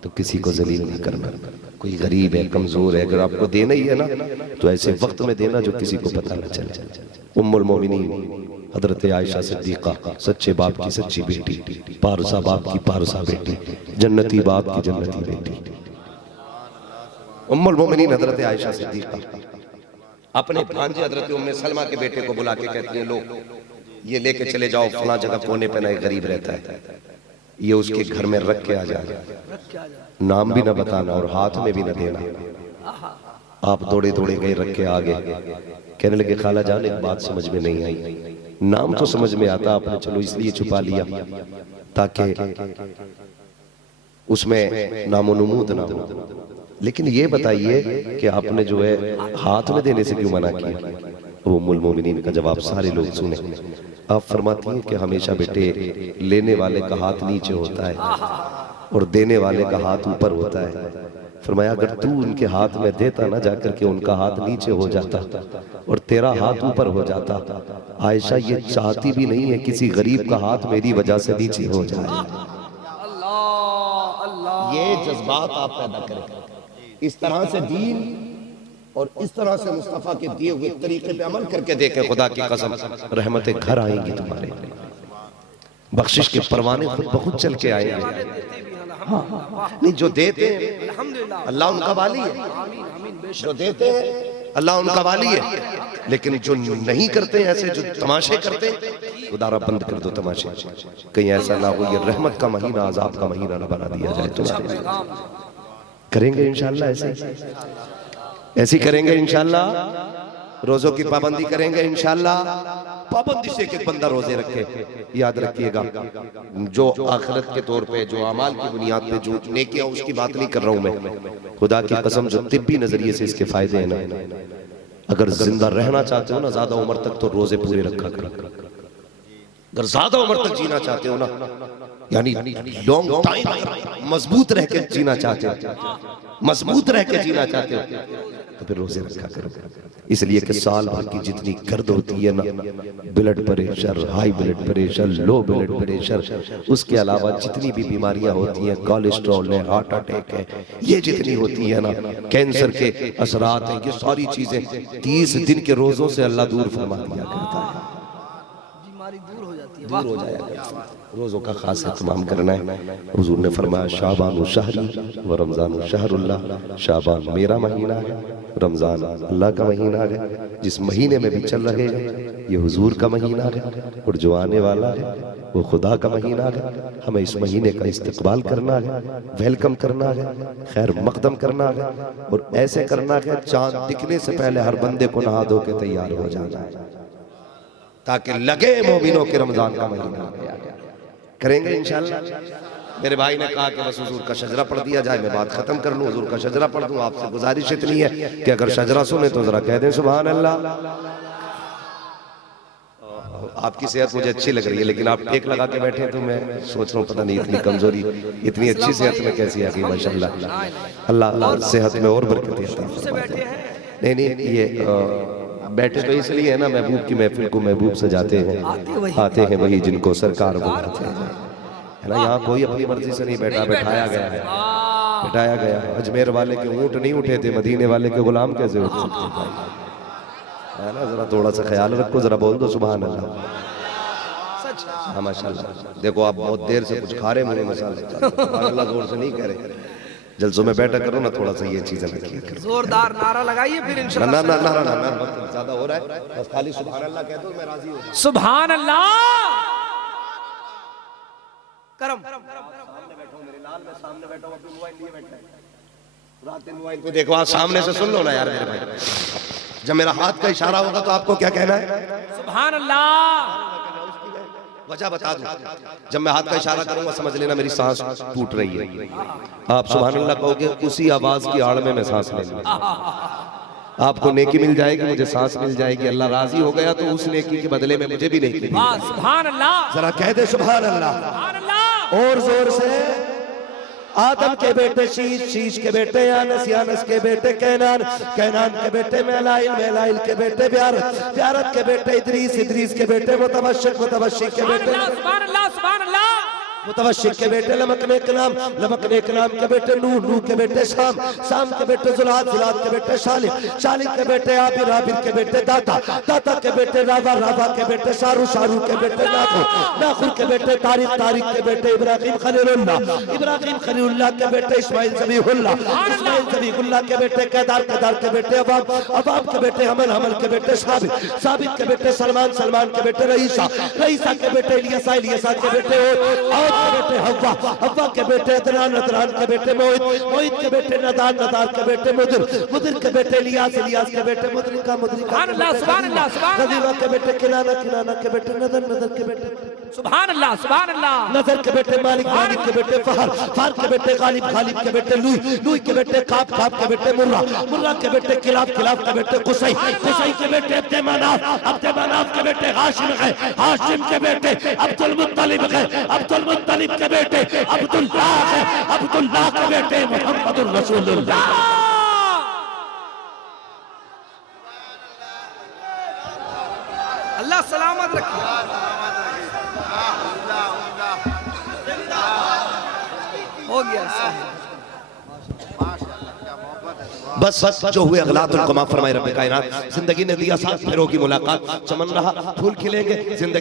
तो किसी को जलील नहीं करना। कोई गरीब है, कमजोर है, अगर आपको देना ही है ना तो ऐसे वक्त में देना जो किसी को पता न चले। उम्मुल मोमिनीन हजरत आयशा सिद्दीका, सच्चे बाप की सच्ची बेटी, पारसा बाप की पारसा बेटी, जन्नती बाप की जन्नती बेटी, उम्मुल मोमिनीन हजरत आयशा सिद्दीका अपने भांजे हजरत उम्मे सलमा के बेटे को बुला के कहती हैं, लो ये लेके चले जाओ फला जगह कोने पे ना एक गरीब रहता है, ये उसके घर में रख के आ जाए, नाम भी ना बताना और हाथ में भी ना देना। आप दौड़े दौड़े गए, रख के आ गए। कहने लगे खाला जान एक बात समझ में नहीं आई, नाम तो समझ में आता, आपने चलो इसलिए छुपा लिया ताकि उसमें नामोनुमूद ना हो, लेकिन ये बताइए कि आपने जो है हाथ में देने से क्यों मना किया। वो उम्मुल मोमिनीन का जवाब सारे लोग सुने। आप फरमाती हैं कि हमेशा बेटे लेने वाले का हाथ नीचे होता है और देने वाले का हाथ ऊपर होता है। फरमाया अगर तू उनके हाथ में देता ना, जाकर के उनका हाथ नीचे हो जाता और तेरा हाथ ऊपर हो जाता। आयशा ये चाहती भी नहीं है किसी गरीब का हाथ मेरी वजह से नीचे हो जाए। ये जज्बात आप पैदा करें, इस तरह से दीन और इस तरह से मुस्तफा के दिए हुए तरीके पे अमल करके देखें, खुदा की कसम रहमतें घर आएंगी तुम्हारे, बख्शिश के परवाने खुद बहुत चल के आएंगे। नहीं जो देते हैं अल्लाह उनका वाली है, जो देते हैं अल्लाह उनका वाली है, लेकिन जो नहीं करते हैं, ऐसे जो तमाशे करते हैं, खुदा बंद कर दो तमाशे, कहीं ऐसा ना हो ये रहमत का महीना अजाब का महीना ना बना दिया जाए तुम्हारे। करेंगे इंशाल्लाह ऐसे करेंगे इंशाल्लाह, रोजों की पाबंदी करेंगे इंशाल्लाह, पाबंदी से एक बंदा रोजे रखे। याद रखिएगा जो आखिरत के तौर पे, जो अमाल की बुनियाद पे जो नेकियां, उसकी बात नहीं कर रहा हूं मैं, खुदा की कसम जो तिब्बी नजरिए से इसके फायदे हैं ना, अगर जिंदा रहना चाहते हो ना ज्यादा उम्र तक तो रोजे पूरे रखा करो। अगर ज्यादा उम्र तक जीना चाहते हो ना, यानी लॉन्ग टाइम मजबूत रह के जीना चाहते हो, मजबूत रह के जीना चाहते हो तो फिर रोजे रखा करो। इसलिए कि साल भर की जितनी गर्द होती है ना, blood pressure, high blood pressure, low blood pressure, उसके अलावा जितनी भी बीमारियां होती हैं, कोलेस्ट्रॉल है, हार्ट अटैक है, ये जितनी होती है ना, कैंसर के असरात हैं, ये सारी चीजें 30 दिन के रोजों से अल्लाह दूर फरमा दिया करता है, दूर हो जाती है, दूर हो जाएगा। रोजों का खास एहतमाम करना है। हुजूर ने फरमाया शाबान शहरी व रमजान शहरुल्लाह, शाबान मेरा महीना है, रमजान अल्लाह का महीना है। जिस महीने में भी चल रहे हैं ये हुजूर का महीना है, और जो आने वाला है वो खुदा का महीना है। हमें इस महीने का इस्तकबाल करना है, वेलकम करना है, खैर मकदम करना है, और ऐसे करना है चांद दिखने से पहले हर बंदे को नहा धो के तैयार हो जाना है, ताकि लगे मोमिनों के रमजान का महीना आ गया। करेंगे इंशाल्लाह। मेरे भाई ने कहा कि बस हुजूर का शजरा पढ़ दिया जाए, मैं बात खत्म कर लूं, हुजूर का शजरा पढ़ दूं। आपसे गुजारिश इतनी है कि अगर शजरा सुने तो जरा कह दें सुभान अल्लाह। आपकी सेहत मुझे अच्छी लग रही है, लेकिन आप टेक लगा के बैठे तो मैं सोच रहा हूँ पता नहीं इतनी कमजोरी इतनी अच्छी सेहत में कैसी आ गई माशाल्लाह। अल्लाह सेहत में और बरकत देता है। नहीं ये बैठे तो इसलिए है ना, महबूब की महफिल को महबूब से जाते हैं, आते हैं वही जिनको सरकार बुलाते हैं, है ना। यहाँ कोई अपनी मर्जी से नहीं बैठा, बैठाया गया है, बैठाया गया है। अजमेर वाले के ऊंट नहीं उठे थे, मदीने वाले के गुलाम कैसे उठ सकते हैं, है ना। जरा थोड़ा सा ख्याल रखो, जरा बोल दो सुभान अल्लाह। हाँ माशाल्लाह। देखो आप बहुत देर से कुछ खा रहे, मुझे मसाला सुभान अल्लाह जोर से नहीं कह रहे। जलसों में बैठा करो ना, थोड़ा सा ये चीजें रखिए, जोरदार नारा लगाइए फिर इंशाल्लाह। ना ना ना ना ना वक्त ज्यादा हो रहा है, बस खाली सुभान अल्लाह कह दो, मैं राजी हूं। सुभान अल्लाह। करम सामने बैठा हूं, अपने मोबाइल लिए बैठा है, रात दिन मोबाइल पे देखो। आप सामने से सुन लो ना यार मेरे भाई, जब मेरा हाथ का इशारा होगा तो आपको क्या कहना है? सुभान अल्लाह। वजह बता दूं, जब मैं हाथ का इशारा करूंगा समझ लेना मेरी सांस टूट रही है। आप सुभान अल्लाह कहोगे, उसी आवाज की आड़ में मैं सांस ले लूंगा। आपको नेकी मिल जाएगी, मुझे सांस मिल जाएगी। अल्लाह राजी हो गया तो उस नेकी के बदले में मुझे भी नेकी मिल जाएगी। सुभान अल्लाह। जरा कह दे सुभान अल्लाह सुभान अल्लाह। और जोर से। आदम के बेटे शीश, शीश के बेटे यानस, यानस के बेटे कैनान, कैनान के बेटे मेलाइल, मेलाइल के बेटे ब्यारत, ब्यारत के बेटे इदरीस, इदरीस के बेटे मुतवश्शिक, मुतवश्शिक के बेटे सुभान अल्लाह। सुभान अल्लाह। मुतवश्शिक के बेटे लमकने के नाम, लमकने के नाम के बेटे नूह, नूह के बेटे शाम, शाम के बेटे जुलाद, जुलाद के बेटे शालिम, शालिम के बेटे आबिर, आबिर के बेटे दाता, दाता के बेटे रावा, रावा के बेटे शारू, शारू के बेटे नाखुर, नाखुर के बेटे तारिक, तारिक के बेटे इब्राहिम खलीलुल्लाह, इब्राहिम खलीलुल्लाह के बेटे इस्माइल ज़बीहुल्लाह, इस्माइल ज़बीहुल्लाह के बेटे केदार, केदार के बेटे अबाब, अबाब के बेटे हमल, हमल के बेटे साबित, साबित के बेटे सलमान, सलमान के बेटे रईसा, रईसा के बेटे इलियासा, इलियासा के बेटे के बेटे हव्वा, हव्वा के बेटे अदनान, अदनान के बेटे मोहित, मोहित के बेटे नदान, नदान के बेटे मुदिर, मुदिर के बेटे इलियास, इलियास के बेटे मुदरिका, मुदरिका खदीवा के बेटे किनाना, किनाना के बेटे नदर, नदर के बेटे सुभान अल्लाह। सुभान अल्लाह। नजर के बेटे मालिक, मालिक के बेटे फहर, फहर के बेटे गालिब, गालिब के बेटे लुई, लुई के बेटे काब, काब के बेटे मुर्रा, मुर्रा के बेटे किलाब, किलाब के बेटे कुसै, कुसै के बेटे अब्दे मनाफ, अब्दे मनाफ के बेटे हाशिम है, हाशिम के बेटे अब्दुल मुत्तलिब है, अब्दुल मुत्तलिब के बेटे अब्दुल्लाह है, अब्दुल्लाह के बेटे मुहम्मदुर रसूलुल्लाह। अल्लाह सलामत रखे। हो गया बस बस जो हुए अगलातुल कमा फरमाए रब कायनात। जिंदगी ने दिया साथ, फिर होगी मुलाकात, चमन रहा फूल खिलेंगे जिंदगी।